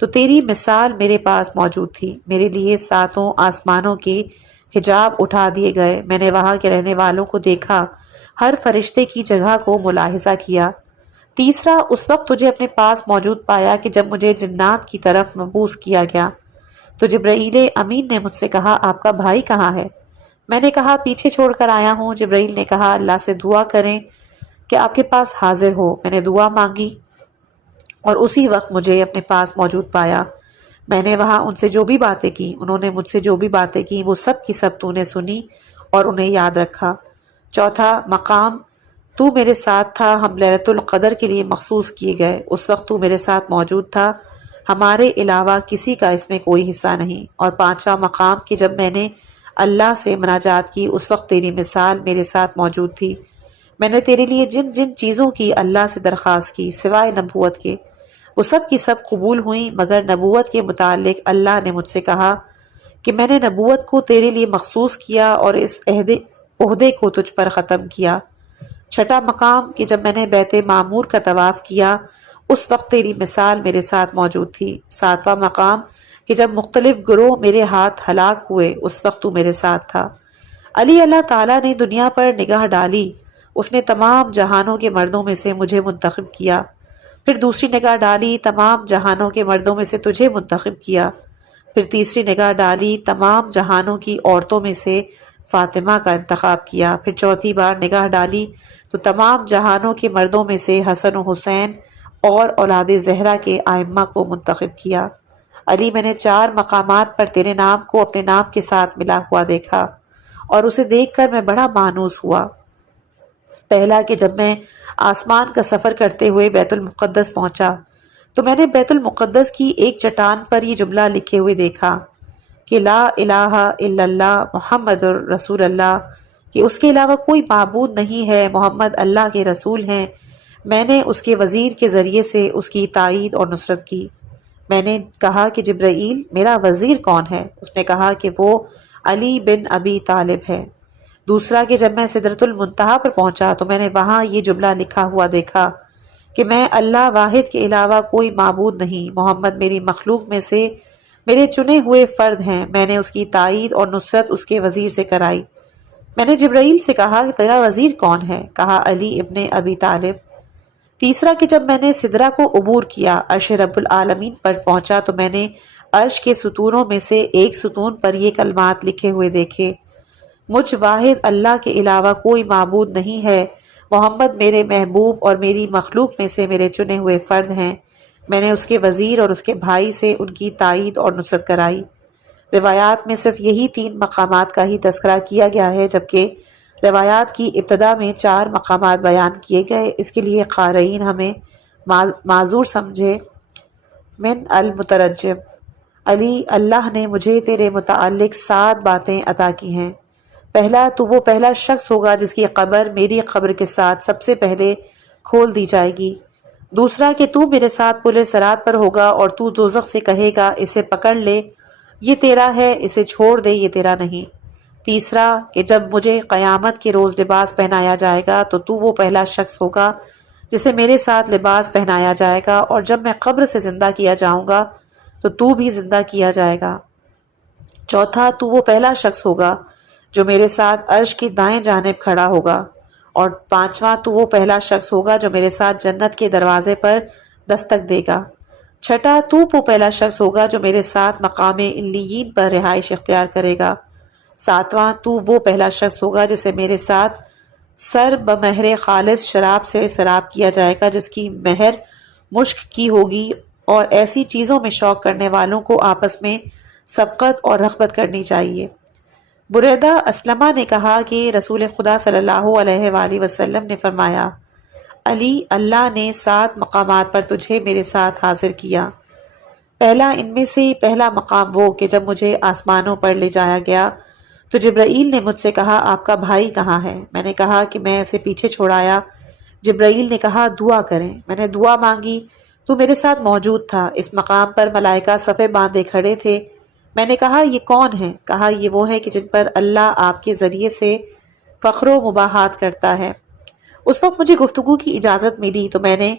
تو تیری مثال میرے پاس موجود تھی، میرے لیے ساتوں آسمانوں کے حجاب اٹھا دیے گئے، میں نے وہاں کے رہنے والوں کو دیکھا، ہر فرشتے کی جگہ کو ملاحظہ کیا۔ تیسرا اس وقت تجھے اپنے پاس موجود پایا کہ جب مجھے جنات کی طرف مبعوث کیا گیا تو جبرائیل امین نے مجھ سے کہا آپ کا بھائی کہاں ہے؟ میں نے کہا پیچھے چھوڑ کر آیا ہوں۔ جبرائیل نے کہا اللہ سے دعا کریں کہ آپ کے پاس حاضر ہو۔ میں نے دعا مانگی اور اسی وقت مجھے اپنے پاس موجود پایا۔ میں نے وہاں ان سے جو بھی باتیں کی، انہوں نے مجھ سے جو بھی باتیں کی وہ سب کی سب تو نے سنی اور انہیں یاد رکھا۔ چوتھا مقام تو میرے ساتھ تھا، ہم لیلۃ القدر کے لیے مخصوص کیے گئے، اس وقت تو میرے ساتھ موجود تھا، ہمارے علاوہ کسی کا اس میں کوئی حصہ نہیں۔ اور پانچواں مقام کہ جب میں نے اللہ سے مناجات کی اس وقت تیری مثال میرے ساتھ موجود تھی، میں نے تیرے لیے جن جن چیزوں کی اللہ سے درخواست کی سوائے نبوت کے وہ سب کی سب قبول ہوئیں، مگر نبوت کے متعلق اللہ نے مجھ سے کہا کہ میں نے نبوت کو تیرے لیے مخصوص کیا اور اس عہدے کو تجھ پر ختم کیا۔ چھٹا مقام کہ جب میں نے بیت معمور کا طواف کیا اس وقت تیری مثال میرے ساتھ موجود تھی۔ ساتواں مقام کہ جب مختلف گروہ میرے ہاتھ ہلاک ہوئے اس وقت تو میرے ساتھ تھا۔ علی اللہ تعالیٰ نے دنیا پر نگاہ ڈالی، اس نے تمام جہانوں کے مردوں میں سے مجھے منتخب کیا، پھر دوسری نگاہ ڈالی، تمام جہانوں کے مردوں میں سے تجھے منتخب کیا، پھر تیسری نگاہ ڈالی، تمام جہانوں کی عورتوں میں سے فاطمہ کا انتخاب کیا، پھر چوتھی بار نگاہ ڈالی تو تمام جہانوں کے مردوں میں سے حسن و حسین اور اولاد زہرا کے ائمہ کو منتخب کیا۔ علی میں نے 4 مقامات پر تیرے نام کو اپنے نام کے ساتھ ملا ہوا دیکھا اور اسے دیکھ کر میں بڑا مانوس ہوا۔ پہلا کہ جب میں آسمان کا سفر کرتے ہوئے بیت المقدس پہنچا تو میں نے بیت المقدس کی ایک چٹان پر یہ جملہ لکھے ہوئے دیکھا کہ لا الہ الا اللہ محمد رسول اللہ، کہ اس کے علاوہ کوئی معبود نہیں ہے، محمد اللہ کے رسول ہیں۔ میں نے اس کے وزیر کے ذریعے سے اس کی تائید اور نصرت کی۔ میں نے کہا کہ جبرائیل میرا وزیر کون ہے؟ اس نے کہا کہ وہ علی بن ابی طالب ہے۔ دوسرا کہ جب میں سدرۃ المنتہا پر پہنچا تو میں نے وہاں یہ جملہ لکھا ہوا دیکھا کہ میں اللہ واحد کے علاوہ کوئی معبود نہیں، محمد میری مخلوق میں سے میرے چنے ہوئے فرد ہیں، میں نے اس کی تائید اور نصرت اس کے وزیر سے کرائی۔ میں نے جبرائیل سے کہا کہ تیرا وزیر کون ہے؟ کہا علی ابن ابی طالب۔ تیسرا کہ جب میں نے سدرہ کو عبور کیا، عرش رب العالمین پر پہنچا تو میں نے عرش کے ستونوں میں سے ایک ستون پر یہ کلمات لکھے ہوئے دیکھے، مجھ واحد اللہ کے علاوہ کوئی معبود نہیں ہے، محمد میرے محبوب اور میری مخلوق میں سے میرے چنے ہوئے فرد ہیں، میں نے اس کے وزیر اور اس کے بھائی سے ان کی تائید اور نصرت کرائی۔ روایات میں صرف یہی 3 مقامات کا ہی تذکرہ کیا گیا ہے، جبکہ روایات کی ابتدا میں 4 مقامات بیان کیے گئے، اس کے لیے قارئین ہمیں معذور سمجھے۔ من المترجم: علی، اللہ نے مجھے تیرے متعلق 7 باتیں عطا کی ہیں۔ پہلا، تو وہ پہلا شخص ہوگا جس کی قبر میری قبر کے ساتھ سب سے پہلے کھول دی جائے گی۔ دوسرا کہ تو میرے ساتھ پل صراط پر ہوگا اور تو دوزخ سے کہے گا اسے پکڑ لے، یہ تیرا ہے، اسے چھوڑ دے، یہ تیرا نہیں۔ تیسرا کہ جب مجھے قیامت کے روز لباس پہنایا جائے گا تو وہ پہلا شخص ہوگا جسے میرے ساتھ لباس پہنایا جائے گا، اور جب میں قبر سے زندہ کیا جاؤں گا تو بھی زندہ کیا جائے گا۔ چوتھا، تو وہ پہلا شخص ہوگا جو میرے ساتھ عرش کی دائیں جانب کھڑا ہوگا، اور پانچواں، تو وہ پہلا شخص ہوگا جو میرے ساتھ جنت کے دروازے پر دستک دے گا۔ چھٹا، تو وہ پہلا شخص ہوگا جو میرے ساتھ مقام علیین پر رہائش اختیار کرے گا۔ ساتواں، تو وہ پہلا شخص ہوگا جسے میرے ساتھ سر بمہر خالص شراب سے سراب کیا جائے گا جس کی مہر مشک کی ہوگی، اور ایسی چیزوں میں شوق کرنے والوں کو آپس میں سبقت اور رغبت کرنی چاہیے۔ بریدہ اسلمہ نے کہا کہ رسول خدا صلی اللہ علیہ وآلہ وسلم نے فرمایا، علی، اللہ نے 7 مقامات پر تجھے میرے ساتھ حاضر کیا۔ ان میں سے پہلا مقام وہ کہ جب مجھے آسمانوں پر لے جایا گیا تو جبرائیل نے مجھ سے کہا آپ کا بھائی کہاں ہے؟ میں نے کہا کہ میں اسے پیچھے چھوڑایا۔ جبرائیل نے کہا دعا کریں۔ میں نے دعا مانگی تو میرے ساتھ موجود تھا۔ اس مقام پر ملائکہ صفے باندھے کھڑے تھے۔ میں نے کہا یہ کون ہے؟ کہا یہ وہ ہے کہ جن پر اللہ آپ کے ذریعے سے فخر و مباحات کرتا ہے۔ اس وقت مجھے گفتگو کی اجازت ملی تو میں نے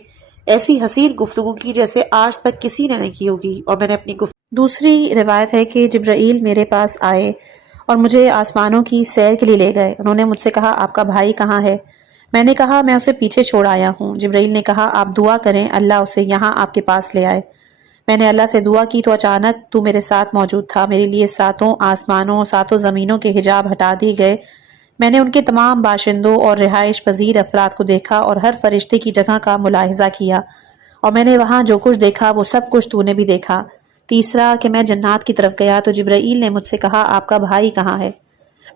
ایسی حسین گفتگو کی جیسے آج تک کسی نے نہیں کی ہوگی، اور میں نے اپنی دوسری روایت ہے کہ جبرائیل میرے پاس آئے اور مجھے آسمانوں کی سیر کے لیے لے گئے۔ انہوں نے مجھ سے کہا آپ کا بھائی کہاں ہے؟ میں نے کہا میں اسے پیچھے چھوڑ آیا ہوں۔ جبرائیل نے کہا آپ دعا کریں اللہ اسے یہاں آپ کے پاس لے آئے۔ میں نے اللہ سے دعا کی تو اچانک تو میرے ساتھ موجود تھا۔ میرے لیے ساتوں آسمانوں ساتوں زمینوں کے حجاب ہٹا دیے گئے۔ میں نے ان کے تمام باشندوں اور رہائش پذیر افراد کو دیکھا اور ہر فرشتے کی جگہ کا ملاحظہ کیا، اور میں نے وہاں جو کچھ دیکھا وہ سب کچھ تو نے بھی دیکھا۔ تیسرا کہ میں جنات کی طرف گیا تو جبرائیل نے مجھ سے کہا آپ کا بھائی کہاں ہے؟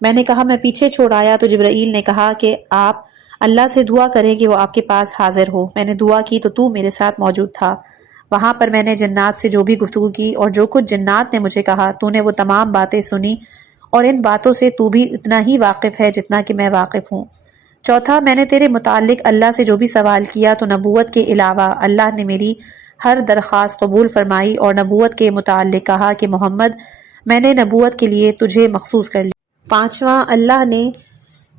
میں نے کہا میں پیچھے چھوڑ آیا تو جبرائیل نے کہا کہ آپ اللہ سے دعا کریں کہ وہ آپ کے پاس حاضر ہو۔ میں نے دعا کی تو میرے ساتھ موجود تھا۔ وہاں پر میں نے جنات سے جو بھی گفتگو کی اور جو کچھ جنات نے مجھے کہا تو نے وہ تمام باتیں سنی، اور ان باتوں سے تو بھی اتنا ہی واقف ہے جتنا کہ میں واقف ہوں۔ چوتھا میں نے تیرے متعلق اللہ سے جو بھی سوال کیا تو نبوت کے علاوہ اللہ نے میری ہر درخواست قبول فرمائی، اور نبوت کے متعلق کہا کہ محمد میں نے نبوت کے لیے تجھے مخصوص کر لیا۔ پانچواں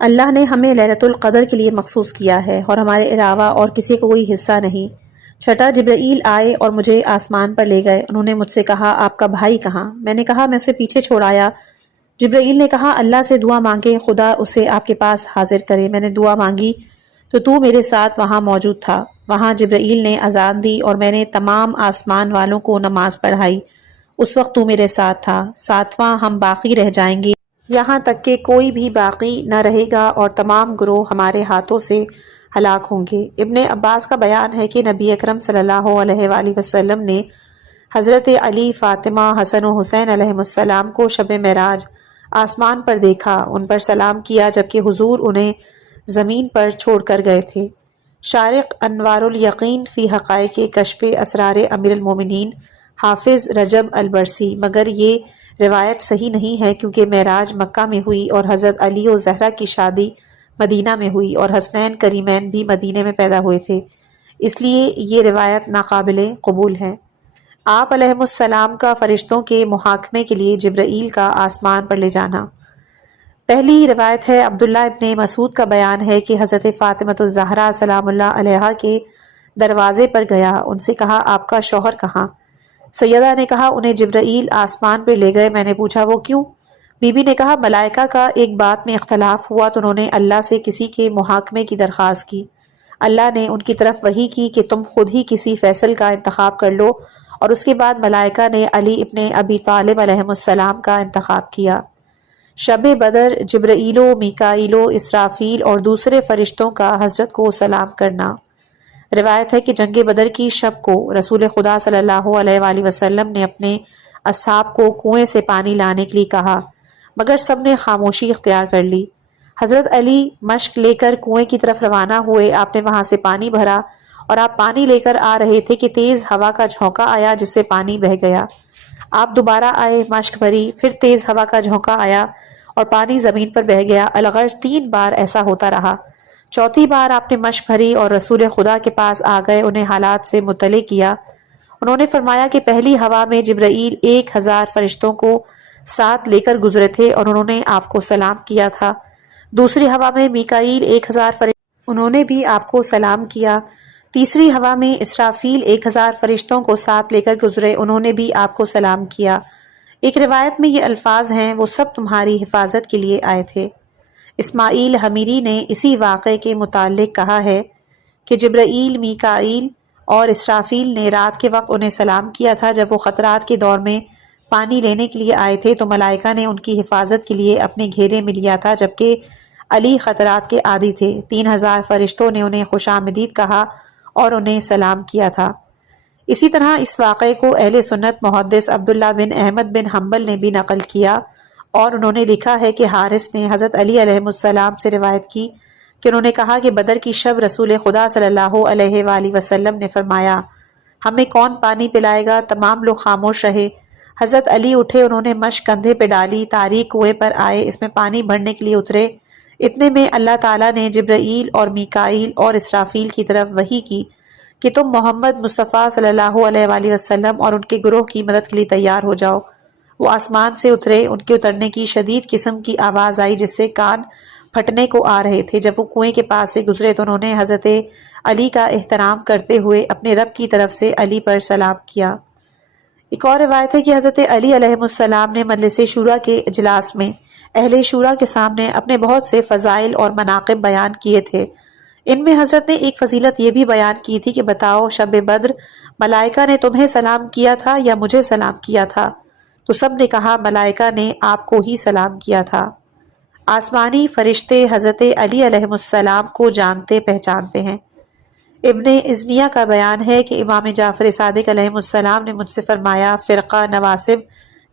اللہ نے ہمیں لیلۃ القدر کے لیے مخصوص کیا ہے اور ہمارے علاوہ اور کسی کو کوئی حصہ نہیں۔ چھٹا جبرائیل آئے اور مجھے آسمان پر لے گئے۔ انہوں نے مجھ سے کہا آپ کا بھائی کہاں؟ میں نے کہا میں اسے پیچھے چھوڑ آیا۔ جبرائیل نے کہا اللہ سے دعا مانگے خدا اسے آپ کے پاس حاضر کرے۔ میں نے دعا مانگی تو میرے ساتھ وہاں موجود تھا۔ وہاں جبرائیل نے اذان دی اور میں نے تمام آسمان والوں کو نماز پڑھائی۔ اس وقت تو میرے ساتھ تھا۔ ساتواں ہم باقی رہ جائیں گے یہاں تک کہ کوئی بھی باقی نہ رہے گا اور تمام گروہ ہمارے ہاتھوں سے ہلاک ہوں گے۔ ابن عباس کا بیان ہے کہ نبی اکرم صلی اللہ علیہ وآلہ وسلم نے حضرت علی، فاطمہ، حسن و حسین علیہ السلام کو شب معراج آسمان پر دیکھا، ان پر سلام کیا جبکہ حضور انہیں زمین پر چھوڑ کر گئے تھے۔ شارق انوار الیقین فی حقائق کشف اسرار امیر المومنین حافظ رجب البرسی۔ مگر یہ روایت صحیح نہیں ہے کیونکہ معراج مکہ میں ہوئی اور حضرت علی و زہرا کی شادی مدینہ میں ہوئی اور حسنین کریمین بھی مدینہ میں پیدا ہوئے تھے، اس لیے یہ روایت ناقابل قبول ہے۔ آپ علیہ السلام کا فرشتوں کے محاکمے کے لیے جبرائیل کا آسمان پر لے جانا۔ پہلی روایت ہے عبداللہ ابن مسعود کا بیان ہے کہ حضرت فاطمۃ الزہرا سلام اللہ علیہا کے دروازے پر گیا، ان سے کہا آپ کا شوہر کہاں؟ سیدہ نے کہا انہیں جبرائیل آسمان پر لے گئے۔ میں نے پوچھا وہ کیوں؟ بی بی نے کہا ملائکہ کا ایک بات میں اختلاف ہوا تو انہوں نے اللہ سے کسی کے محاکمے کی درخواست کی۔ اللہ نے ان کی طرف وحی کی کہ تم خود ہی کسی فیصل کا انتخاب کر لو، اور اس کے بعد ملائکہ نے علی ابن ابی طالب علیہ السلام کا انتخاب کیا۔ شب بدر جبرائیل و میکائیل و اسرافیل اور دوسرے فرشتوں کا حضرت کو سلام کرنا۔ روایت ہے کہ جنگ بدر کی شب کو رسول خدا صلی اللہ علیہ وآلہ وسلم نے اپنے اصحاب کو کنویں سے پانی لانے کے لیے کہا، مگر سب نے خاموشی اختیار کر لی۔ حضرت علی مشک لے کر کنویں کی طرف روانہ ہوئے، آپ نے وہاں سے پانی بھرا اور آپ پانی لے کر آ رہے تھے کہ تیز ہوا کا جھونکا آیا جس سے پانی بہہ گیا۔ آپ دوبارہ آئے، مشک بھری، پھر تیز ہوا کا جھونکا آیا اور پانی زمین پر بہہ گیا۔ الغرض 3 بار ایسا ہوتا رہا۔ چوتھی بار آپ نے مشک بھری اور رسول خدا کے پاس آ گئے، انہیں حالات سے مطلع کیا۔ انہوں نے فرمایا کہ پہلی ہوا میں جبرائیل 1000 فرشتوں کو ساتھ لے کر گزرے تھے اور انہوں نے آپ کو سلام کیا تھا۔ دوسری ہوا میں میکائیل 1000 فرشتوں، انہوں نے بھی آپ کو سلام کیا۔ تیسری ہوا میں اسرافیل 1000 فرشتوں کو ساتھ لے کر گزرے، انہوں نے بھی آپ کو سلام کیا۔ ایک روایت میں یہ الفاظ ہیں وہ سب تمہاری حفاظت کے لیے آئے تھے۔ اسماعیل حمیری نے اسی واقعے کے متعلق کہا ہے کہ جبرائیل، میکائیل اور اسرافیل نے رات کے وقت انہیں سلام کیا تھا۔ جب وہ خطرات کے دور میں پانی لینے کے لیے آئے تھے تو ملائکہ نے ان کی حفاظت کے لیے اپنے گھیرے میں لیا تھا، جبکہ علی خطرات کے عادی تھے۔ 3000 فرشتوں نے انہیں خوش آمدید کہا اور انہیں سلام کیا تھا۔ اسی طرح اس واقعے کو اہل سنت محدث عبداللہ بن احمد بن حنبل نے بھی نقل کیا، اور انہوں نے لکھا ہے کہ حارث نے حضرت علی علیہ السلام سے روایت کی کہ انہوں نے کہا کہ بدر کی شب رسول خدا صلی اللہ علیہ وآلہ وسلم نے فرمایا ہمیں کون پانی پلائے گا؟ تمام لوگ خاموش رہے۔ حضرت علی اٹھے، انہوں نے مشک کندھے پہ ڈالی، تاریک کنویں پر آئے، اس میں پانی بھرنے کے لیے اترے۔ اتنے میں اللہ تعالیٰ نے جبرائیل اور میکائیل اور اسرافیل کی طرف وحی کی کہ تم محمد مصطفیٰ صلی اللہ علیہ وآلہ وسلم اور ان کے گروہ کی مدد کے لیے تیار ہو جاؤ۔ وہ آسمان سے اترے، ان کے اترنے کی شدید قسم کی آواز آئی جس سے کان پھٹنے کو آ رہے تھے۔ جب وہ کنویں کے پاس سے گزرے تو انہوں نے حضرت علی کا احترام کرتے ہوئے اپنے رب کی طرف سے علی پر سلام کیا۔ ایک اور روایت ہے کہ حضرت علی علیہ السلام نے مجلس شورا کے اجلاس میں اہل شورا کے سامنے اپنے بہت سے فضائل اور مناقب بیان کیے تھے۔ ان میں حضرت نے ایک فضیلت یہ بھی بیان کی تھی کہ بتاؤ شب بدر ملائکہ نے تمہیں سلام کیا تھا یا مجھے سلام کیا تھا؟ تو سب نے کہا ملائکہ نے آپ کو ہی سلام کیا تھا۔ آسمانی فرشتے حضرت علی علیہ السلام کو جانتے پہچانتے ہیں۔ ابن ازنیہ کا بیان ہے کہ امام جعفر صادق علیہ السلام نے مجھ سے فرمایا فرقہ نواصب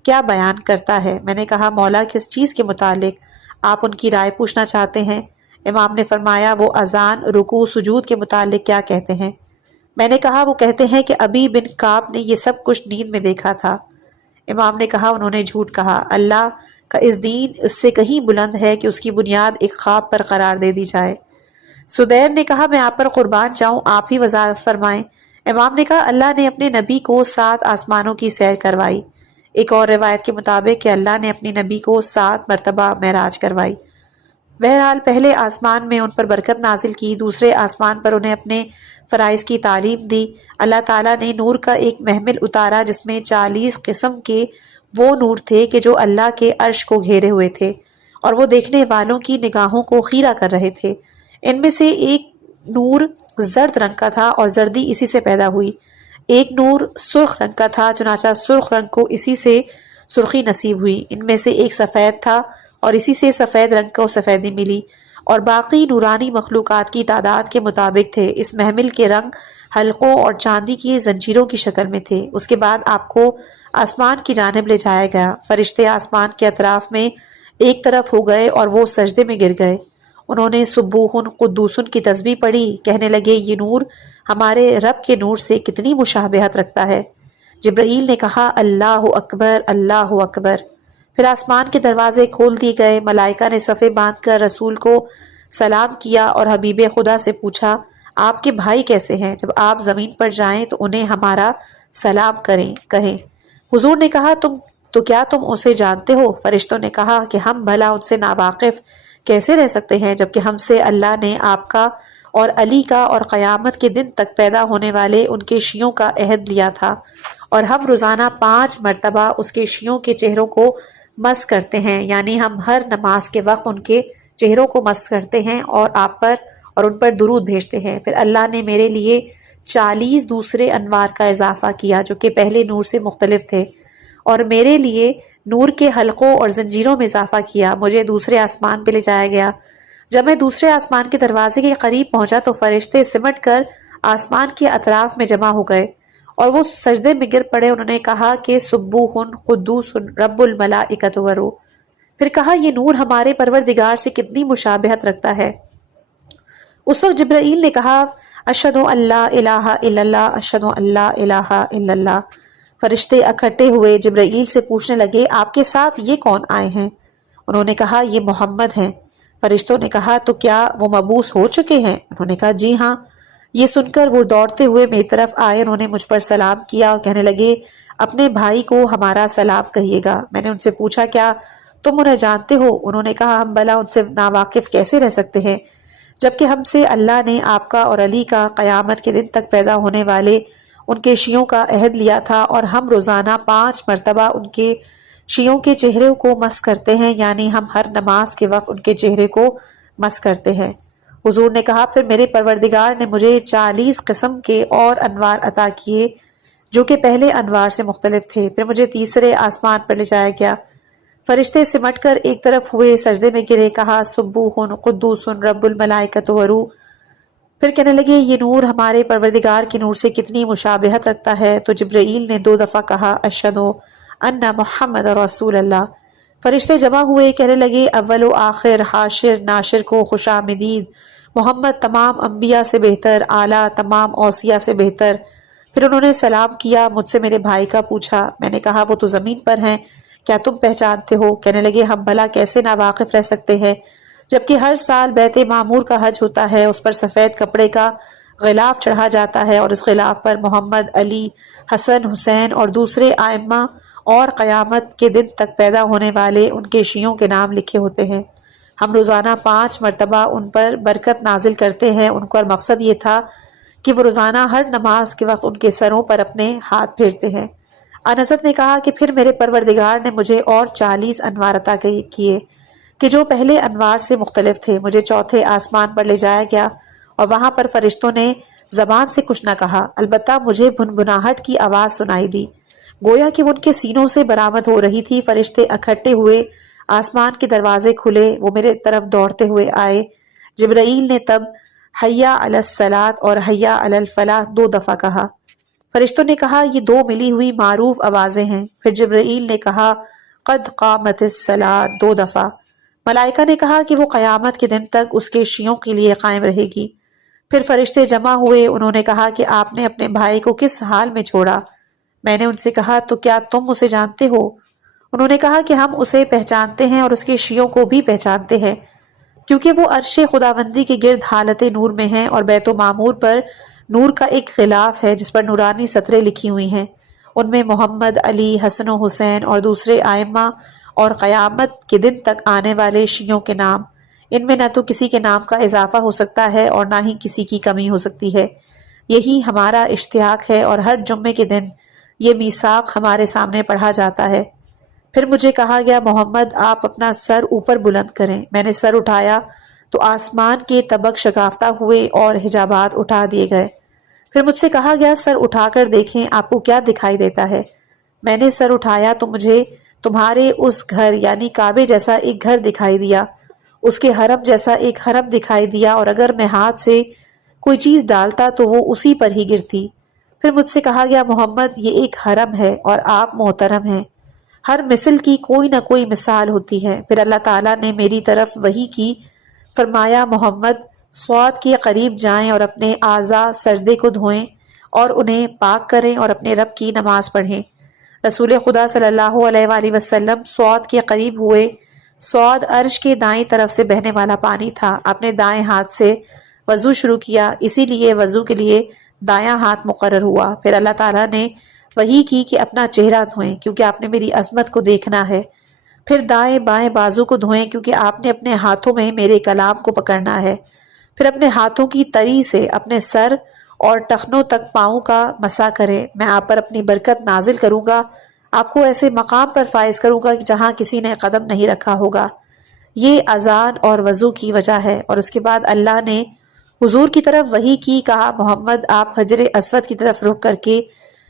کیا بیان کرتا ہے؟ میں نے کہا مولا کس چیز کے متعلق؟ آپ ان کی رائے پوچھنا چاہتے ہیں؟ امام نے فرمایا وہ اذان، رکوع، سجود کے متعلق کیا کہتے ہیں؟ میں نے کہا وہ کہتے ہیں کہ ابی بن کعب نے یہ سب کچھ نیند میں دیکھا تھا۔ امام نے کہا انہوں نے جھوٹ کہا، اللہ کا اس دین اس سے کہیں بلند ہے کہ اس کی بنیاد ایک خواب پر قرار دے دی جائے۔ سدیر نے کہا میں آپ پر قربان جاؤں، آپ ہی وضاحت فرمائیں۔ امام نے کہا اللہ نے اپنے نبی کو 7 آسمانوں کی سیر کروائی۔ ایک اور روایت کے مطابق کہ اللہ نے اپنے نبی کو 7 مرتبہ معراج کروائی۔ بہرحال پہلے آسمان میں ان پر برکت نازل کی، دوسرے آسمان پر انہیں اپنے فرائض کی تعلیم دی۔ اللہ تعالیٰ نے نور کا ایک محمل اتارا جس میں 40 قسم کے وہ نور تھے کہ جو اللہ کے عرش کو گھیرے ہوئے تھے اور وہ دیکھنے والوں کی نگاہوں کو خیرہ کر رہے تھے۔ ان میں سے ایک نور زرد رنگ کا تھا اور زردی اسی سے پیدا ہوئی، ایک نور سرخ رنگ کا تھا چنانچہ سرخ رنگ کو اسی سے سرخی نصیب ہوئی، ان میں سے ایک سفید تھا اور اسی سے سفید رنگ کو سفیدی ملی، اور باقی نورانی مخلوقات کی تعداد کے مطابق تھے۔ اس محمل کے رنگ حلقوں اور چاندی کی زنجیروں کی شکل میں تھے۔ اس کے بعد آپ کو آسمان کی جانب لے جایا گیا، فرشتے آسمان کے اطراف میں ایک طرف ہو گئے اور وہ سجدے میں گر گئے۔ انہوں نے سبوحن قدوسن کی تسبیح پڑھی، کہنے لگے یہ نور ہمارے رب کے نور سے کتنی مشابہت رکھتا ہے۔ جبرائیل نے کہا اللہ اکبر اللہ اکبر۔ پھر آسمان کے دروازے کھول دیے گئے، ملائکہ نے صفیں باندھ کر رسول کو سلام کیا اور حبیب خدا سے پوچھا آپ کے بھائی کیسے ہیں؟ جب آپ زمین پر جائیں تو انہیں ہمارا سلام کہیں۔ حضور نے کہا کیا تم اسے جانتے ہو؟ فرشتوں نے کہا کہ ہم بھلا ان سے ناواقف کیسے رہ سکتے ہیں جبکہ ہم سے اللہ نے آپ کا اور علی کا اور قیامت کے دن تک پیدا ہونے والے ان کے شیعوں کا عہد لیا تھا، اور ہم روزانہ 5 مرتبہ اس کے شیعوں کے چہروں کو مس کرتے ہیں، یعنی ہم ہر نماز کے وقت ان کے چہروں کو مس کرتے ہیں اور آپ پر اور ان پر درود بھیجتے ہیں۔ پھر اللہ نے میرے لیے 40 دوسرے انوار کا اضافہ کیا جو کہ پہلے نور سے مختلف تھے، اور میرے لیے نور کے حلقوں اور زنجیروں میں اضافہ کیا۔ مجھے دوسرے آسمان پہ لے جایا گیا۔ جب میں دوسرے آسمان کے دروازے کے قریب پہنچا تو فرشتے سمٹ کر آسمان کے اطراف میں جمع ہو گئے اور وہ سجدے میں گر پڑے۔ انہوں نے کہا کہ سبوحن قدوسن رب الملائکۃ والروح۔ پھر کہا یہ نور ہمارے پروردگار سے کتنی مشابہت رکھتا ہے۔ اس وقت جبرائیل نے کہا اشہد ان لا الہ الا اللہ اشہد ان لا الہ الا اللہ۔ فرشتے اکٹھے ہوئے جبرائیل سے پوچھنے لگے آپ کے ساتھ یہ کون آئے ہیں؟ انہوں نے کہا یہ محمد ہیں۔ فرشتوں نے کہا تو کیا وہ مبعوث ہو چکے ہیں؟ انہوں نے کہا جی ہاں۔ یہ سن کر وہ دوڑتے ہوئے میری طرف آئے، انہوں نے مجھ پر سلام کیا اور کہنے لگے اپنے بھائی کو ہمارا سلام کہیے گا۔ میں نے ان سے پوچھا کیا تم انہیں جانتے ہو؟ انہوں نے کہا ہم بھلا ان سے ناواقف کیسے رہ سکتے ہیں جبکہ ہم سے اللہ نے آپ کا اور علی کا قیامت کے دن تک پیدا ہونے والے ان کے شیعوں کا عہد لیا تھا، اور ہم روزانہ 5 مرتبہ ان کے شیعوں کے چہرے کو مس کرتے ہیں، یعنی ہم ہر نماز کے وقت ان کے چہرے کو مس کرتے ہیں۔ حضور نے کہا پھر میرے پروردگار نے مجھے 40 قسم کے اور انوار عطا کیے جو کہ پہلے انوار سے مختلف تھے۔ پھر مجھے تیسرے آسمان پر لے جایا گیا، فرشتے سمٹ کر ایک طرف ہوئے، سجدے میں گرے، کہا سبوحن قدوسن رب الملائکۃ والروح۔ پھر کہنے لگے یہ نور ہمارے پروردگار کے نور سے کتنی مشابہت رکھتا ہے۔ تو جبرائیل نے 2 دفعہ کہا اشہد ان محمد رسول اللہ۔ فرشتے جمع ہوئے، کہنے لگے اول و آخر، حاشر ناشر کو خوش آمدید۔ محمد تمام انبیاء سے بہتر، اعلیٰ تمام اوصیاء سے بہتر، پھر انہوں نے سلام کیا، مجھ سے میرے بھائی کا پوچھا، میں نے کہا وہ تو زمین پر ہیں، کیا تم پہچانتے ہو؟ کہنے لگے ہم بھلا کیسے ناواقف رہ سکتے ہیں، جبکہ ہر سال بیت معمور کا حج ہوتا ہے، اس پر سفید کپڑے کا غلاف چڑھا جاتا ہے اور اس غلاف پر محمد، علی، حسن، حسین اور دوسرے ائمہ اور قیامت کے دن تک پیدا ہونے والے ان کے شیعوں کے نام لکھے ہوتے ہیں۔ ہم روزانہ 5 مرتبہ ان پر برکت نازل کرتے ہیں۔ ان کا مقصد یہ تھا کہ وہ روزانہ ہر نماز کے وقت ان کے سروں پر اپنے ہاتھ پھیرتے ہیں۔ آن حضرت نے کہا کہ پھر میرے پروردگار نے مجھے اور 40 انوار عطا کیے کہ جو پہلے انوار سے مختلف تھے۔ مجھے چوتھے آسمان پر لے جایا گیا اور وہاں پر فرشتوں نے زبان سے کچھ نہ کہا، البتہ مجھے بھنبھناہٹ کی آواز سنائی دی، گویا کہ وہ ان کے سینوں سے برآمد ہو رہی تھی۔ فرشتے اکٹھے ہوئے، آسمان کے دروازے کھلے، وہ میرے طرف دوڑتے ہوئے آئے۔ جبرائیل نے تب حیا علی الصلاۃ اور حیا علی الفلاح 2 دفعہ کہا۔ فرشتوں نے کہا یہ 2 ملی ہوئی معروف آوازیں ہیں۔ پھر جبرائیل نے کہا قد قامت الصلاۃ 2 دفعہ۔ ملائکہ نے کہا کہ وہ قیامت کے دن تک اس کے شیعوں کے لیے قائم رہے گی۔ پھر فرشتے جمع ہوئے، انہوں نے کہا کہ آپ نے اپنے بھائی کو کس حال میں چھوڑا؟ میں نے ان سے کہا تو کیا تم اسے جانتے ہو؟ انہوں نے کہا کہ ہم اسے پہچانتے ہیں اور اس کے شیعوں کو بھی پہچانتے ہیں، کیونکہ وہ عرش خداوندی کے گرد حالت نور میں ہیں اور بیت و معمور پر نور کا ایک غلاف ہے جس پر نورانی سطریں لکھی ہوئی ہیں، ان میں محمد، علی، حسن و حسین اور دوسرے ائمہ اور قیامت کے دن تک آنے والے شیعوں کے نام۔ ان میں نہ تو کسی کے نام کا اضافہ ہو سکتا ہے اور نہ ہی کسی کی کمی ہو سکتی ہے۔ یہی ہمارا اشتیاق ہے اور ہر جمعے کے دن یہ میثاق ہمارے سامنے پڑھا جاتا ہے۔ پھر مجھے کہا گیا محمد آپ اپنا سر اوپر بلند کریں۔ میں نے سر اٹھایا تو آسمان کے طبق شگافتہ ہوئے اور حجابات اٹھا دیے گئے۔ پھر مجھ سے کہا گیا سر اٹھا کر دیکھیں آپ کو کیا دکھائی دیتا ہے۔ میں نے سر اٹھایا تو مجھے تمہارے اس گھر یعنی کعبے جیسا ایک گھر دکھائی دیا، اس کے حرم جیسا ایک حرم دکھائی دیا، اور اگر میں ہاتھ سے کوئی چیز ڈالتا تو وہ اسی پر ہی گرتی۔ پھر مجھ سے کہا گیا محمد یہ ایک حرم ہے اور آپ محترم ہیں، ہر مثل کی کوئی نہ کوئی مثال ہوتی ہے۔ پھر اللہ تعالیٰ نے میری طرف وحی کی، فرمایا محمد صوت کے قریب جائیں اور اپنے اعضاء سجدے کو دھوئیں اور انہیں پاک کریں اور اپنے رب کی نماز پڑھیں۔ رسول خدا صلی اللہ علیہ وآلہ وسلم صوت کے قریب ہوئے۔ صوت عرش کے دائیں طرف سے بہنے والا پانی تھا۔ آپ نے دائیں ہاتھ سے وضو شروع کیا، اسی لیے وضو کے لیے دایاں ہاتھ مقرر ہوا۔ پھر اللہ تعالیٰ نے وحی کی کہ اپنا چہرہ دھوئیں کیونکہ آپ نے میری عظمت کو دیکھنا ہے۔ پھر دائیں بائیں بازو کو دھوئیں کیونکہ آپ نے اپنے ہاتھوں میں میرے کلام کو پکڑنا ہے۔ پھر اپنے ہاتھوں کی تری سے اپنے سر اور ٹخنوں تک پاؤں کا مسح کریں، میں آپ پر اپنی برکت نازل کروں گا، آپ کو ایسے مقام پر فائز کروں گا کہ جہاں کسی نے قدم نہیں رکھا ہوگا۔ یہ اذان اور وضو کی وجہ ہے۔ اور اس کے بعد اللہ نے حضور کی طرف وحی کی، کہا محمد آپ حجر اسود کی طرف رخ کر کے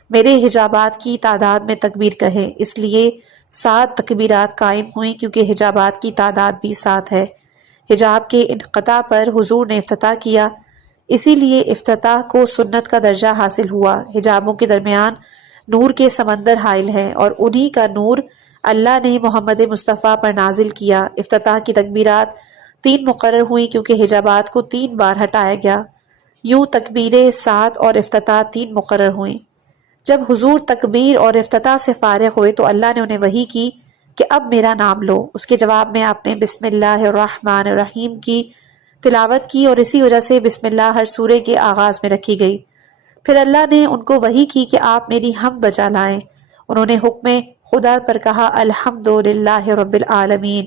میرے حجابات کی تعداد میں تکبیر کہیں۔ اس لیے 7 تکبیرات قائم ہوئیں کیونکہ حجابات کی تعداد بھی 7 ہے۔ حجاب کے انقطاع پر حضور نے افتتاح کیا، اسی لیے افتتاح کو سنت کا درجہ حاصل ہوا۔ حجابوں کے درمیان نور کے سمندر حائل ہیں اور انہی کا نور اللہ نے محمد مصطفیٰ پر نازل کیا۔ افتتاح کی تکبیرات 3 مقرر ہوئیں کیونکہ حجابات کو 3 بار ہٹایا گیا، یوں تکبیریں 7 اور افتتاح 3 مقرر ہوئیں۔ جب حضور تکبیر اور افتتاح سے فارغ ہوئے تو اللہ نے انہیں وحی کی کہ اب میرا نام لو۔ اس کے جواب میں آپ نے بسم اللہ الرحمن الرحیم کی تلاوت کی اور اسی وجہ سے بسم اللہ ہر سورے کے آغاز میں رکھی گئی۔ پھر اللہ نے ان کو وحی کی کہ آپ میری حمد بجا لائیں۔ انہوں نے حکم خدا پر کہا الحمدللہ رب العالمین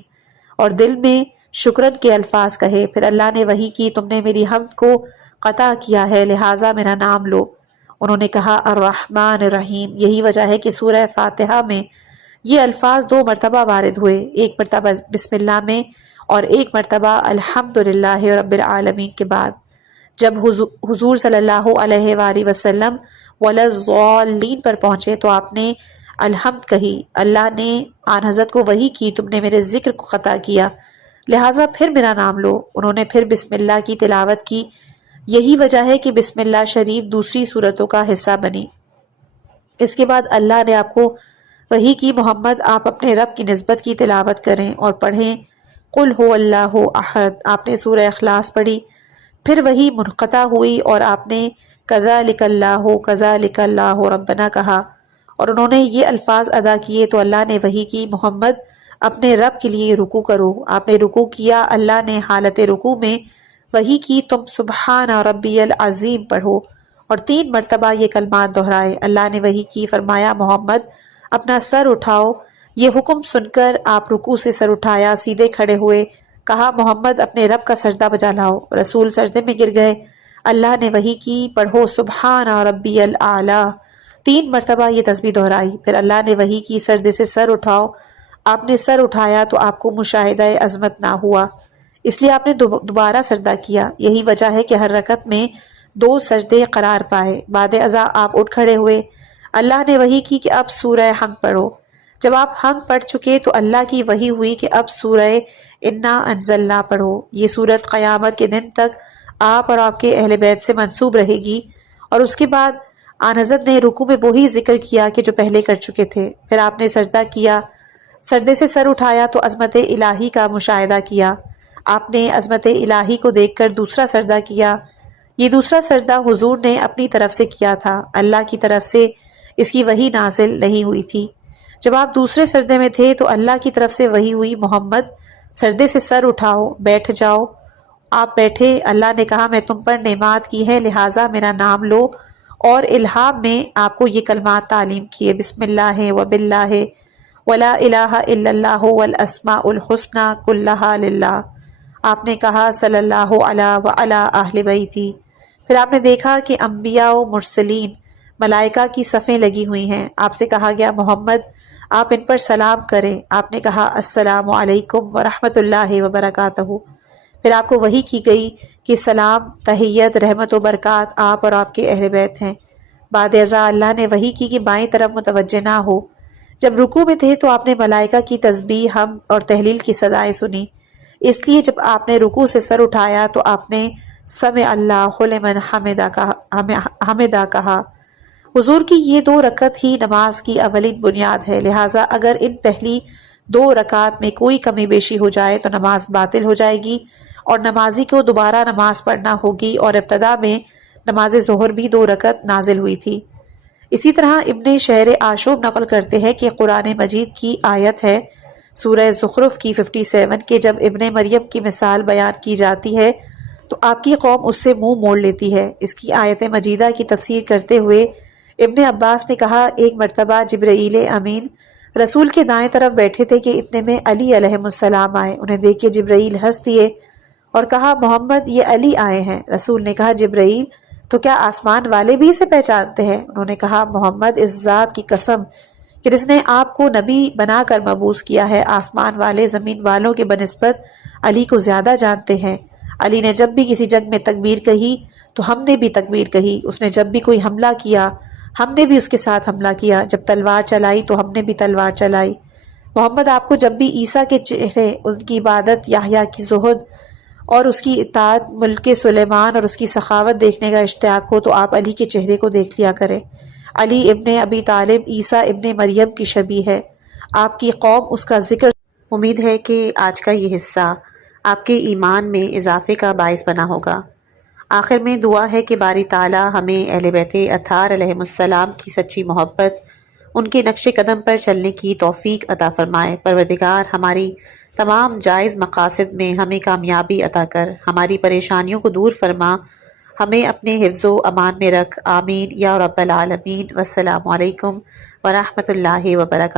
اور دل میں شکرن کے الفاظ کہے۔ پھر اللہ نے وحی کی تم نے میری حمد کو قطع کیا ہے لہٰذا میرا نام لو۔ انہوں نے کہا الرحمن الرحیم۔ یہی وجہ ہے کہ سورہ فاتحہ میں یہ الفاظ 2 مرتبہ وارد ہوئے، ایک مرتبہ بسم اللہ میں اور ایک مرتبہ الحمدللہ رب العالمین کے بعد۔ جب حضور صلی اللہ علیہ وآلہ وسلم وَلَضَّالِّينَ پر پہنچے تو آپ نے الحمد کہی۔ اللہ نے آن حضرت کو وحی کی تم نے میرے ذکر کو قطع کیا لہٰذا پھر میرا نام لو۔ انہوں نے پھر بسم اللہ کی تلاوت کی، یہی وجہ ہے کہ بسم اللہ شریف دوسری صورتوں کا حصہ بنی۔ اس کے بعد اللہ نے آپ کو وحی کی محمد آپ اپنے رب کی نسبت کی تلاوت کریں اور پڑھیں قل هو اللہ احد۔ آپ نے سورہ اخلاص پڑھی، پھر وہی منقطع ہوئی اور آپ نے کذالک اللہ ربنا کہا اور انہوں نے یہ الفاظ ادا کیے تو اللہ نے وحی کی محمد اپنے رب کے لیے رکوع کرو۔ آپ نے رکوع کیا، اللہ نے حالت رکوع میں وحی کی تم سبحان ربی العظیم پڑھو اور 3 مرتبہ یہ کلمات دہرائے۔ اللہ نے وحی کی، فرمایا محمد اپنا سر اٹھاؤ۔ یہ حکم سن کر آپ رکوع سے سر اٹھایا، سیدھے کھڑے ہوئے، کہا محمد اپنے رب کا سجدہ بجا لاؤ۔ رسول سجدے میں گر گئے۔ اللہ نے وحی کی، پڑھو سبحان ربی الاعلی۔ 3 مرتبہ یہ تسبیح دہرائی۔ پھر اللہ نے وحی کی، سجدے سے سر اٹھاؤ۔ آپ نے سر اٹھایا تو آپ کو مشاہدہ عظمت نہ ہوا، اس لیے آپ نے دوبارہ سجدہ کیا۔ یہی وجہ ہے کہ ہر رکعت میں 2 سجدے قرار پائے۔ بعد ازاں آپ اٹھ کھڑے ہوئے۔ اللہ نے وحی کی کہ اب سورہ حمد پڑھو۔ جب آپ حمد پڑھ چکے تو اللہ کی وحی ہوئی کہ اب سورہ انا انزلنا پڑھو۔ یہ سورت قیامت کے دن تک آپ اور آپ کے اہل بیت سے منسوب رہے گی۔ اور اس کے بعد آن حضرت نے رکوع میں وہی ذکر کیا کہ جو پہلے کر چکے تھے۔ پھر آپ نے سجدہ کیا، سجدے سے سر اٹھایا تو عظمت الہی کا مشاہدہ کیا۔ آپ نے عظمت الہی کو دیکھ کر دوسرا سجدہ کیا۔ یہ دوسرا سجدہ حضور نے اپنی طرف سے کیا تھا، اللہ کی طرف سے اس کی وحی نازل نہیں ہوئی تھی۔ جب آپ دوسرے سجدے میں تھے تو اللہ کی طرف سے وحی ہوئی، محمد سجدے سے سر اٹھاؤ، بیٹھ جاؤ۔ آپ بیٹھے۔ اللہ نے کہا میں تم پر نعمت کی ہے لہٰذا میرا نام لو، اور الہام میں آپ کو یہ کلمات تعلیم کیے، بسم اللہ و باللہ ولا الہ الا اللہ والاسماء الحسنی کلہا للہ۔ آپ نے کہا صلی اللہ علیہ وعلی اہل بیتی۔ پھر آپ نے دیکھا کہ انبیاء و مرسلین ملائکہ کی صفیں لگی ہوئی ہیں۔ آپ سے کہا گیا محمد آپ ان پر سلام کریں۔ آپ نے کہا السلام علیکم ورحمۃ اللہ وبرکاتہ۔ پھر آپ کو وحی کی گئی کہ سلام، تحیت، رحمت و برکات آپ اور آپ کے اہل بیت ہیں۔ بعد ازاں اللہ نے وحی کی کہ بائیں طرف متوجہ نہ ہو۔ جب رکوع میں تھے تو آپ نے ملائکہ کی تسبیح، حمد اور تہلیل کی صدائیں سنی، اس لیے جب آپ نے رکوع سے سر اٹھایا تو آپ نے سمع اللہ لمن حمدہ کہا۔ حضور کی یہ 2 رکعت ہی نماز کی اولین بنیاد ہے، لہٰذا اگر ان پہلی 2 رکعت میں کوئی کمی بیشی ہو جائے تو نماز باطل ہو جائے گی اور نمازی کو دوبارہ نماز پڑھنا ہوگی۔ اور ابتدا میں نماز ظہر بھی 2 رکعت نازل ہوئی تھی۔ اسی طرح ابن شہر آشوب نقل کرتے ہیں کہ قرآن مجید کی آیت ہے سورہ زخرف کی 57 کہ جب ابن مریم کی مثال بیان کی جاتی ہے تو آپ کی قوم اس سے منہ موڑ لیتی ہے۔ اس کی آیت مجیدہ کی تفسیر کرتے ہوئے ابن عباس نے کہا ایک مرتبہ جبرائیل امین رسول کے دائیں طرف بیٹھے تھے کہ اتنے میں علی علیہ السلام آئے۔ انہیں دیکھ کے جبرائیل ہنس دیے اور کہا محمد یہ علی آئے ہیں۔ رسول نے کہا جبرائیل تو کیا آسمان والے بھی اسے پہچانتے ہیں؟ انہوں نے کہا محمد اس ذات کی قسم کہ جس نے آپ کو نبی بنا کر مبعوث کیا ہے، آسمان والے زمین والوں کے بنسبت علی کو زیادہ جانتے ہیں۔ علی نے جب بھی کسی جنگ میں تکبیر کہی تو ہم نے بھی تکبیر کہی، اس نے جب بھی کوئی حملہ کیا ہم نے بھی اس کے ساتھ حملہ کیا، جب تلوار چلائی تو ہم نے بھی تلوار چلائی۔ محمد آپ کو جب بھی عیسیٰ کے چہرے، ان کی عبادت، یحییٰ کی زہد اور اس کی اطاعت، ملک سلیمان اور اس کی سخاوت دیکھنے کا اشتیاق ہو تو آپ علی کے چہرے کو دیکھ لیا کریں۔ علی ابن ابی طالب عیسیٰ ابن مریم کی شبیہ ہے، آپ کی قوم اس کا ذکر۔ امید ہے کہ آج کا یہ حصہ آپ کے ایمان میں اضافے کا باعث بنا ہوگا۔ آخر میں دعا ہے کہ باری تعالیٰ ہمیں اہل بیت اطہار علیہم السلام کی سچی محبت، ان کے نقش قدم پر چلنے کی توفیق عطا فرمائے۔ پروردگار ہماری تمام جائز مقاصد میں ہمیں کامیابی عطا کر، ہماری پریشانیوں کو دور فرما، ہمیں اپنے حفظ و امان میں رکھ، آمین یا رب العالمین۔ والسلام علیکم ورحمۃ اللہ وبرکاتہ۔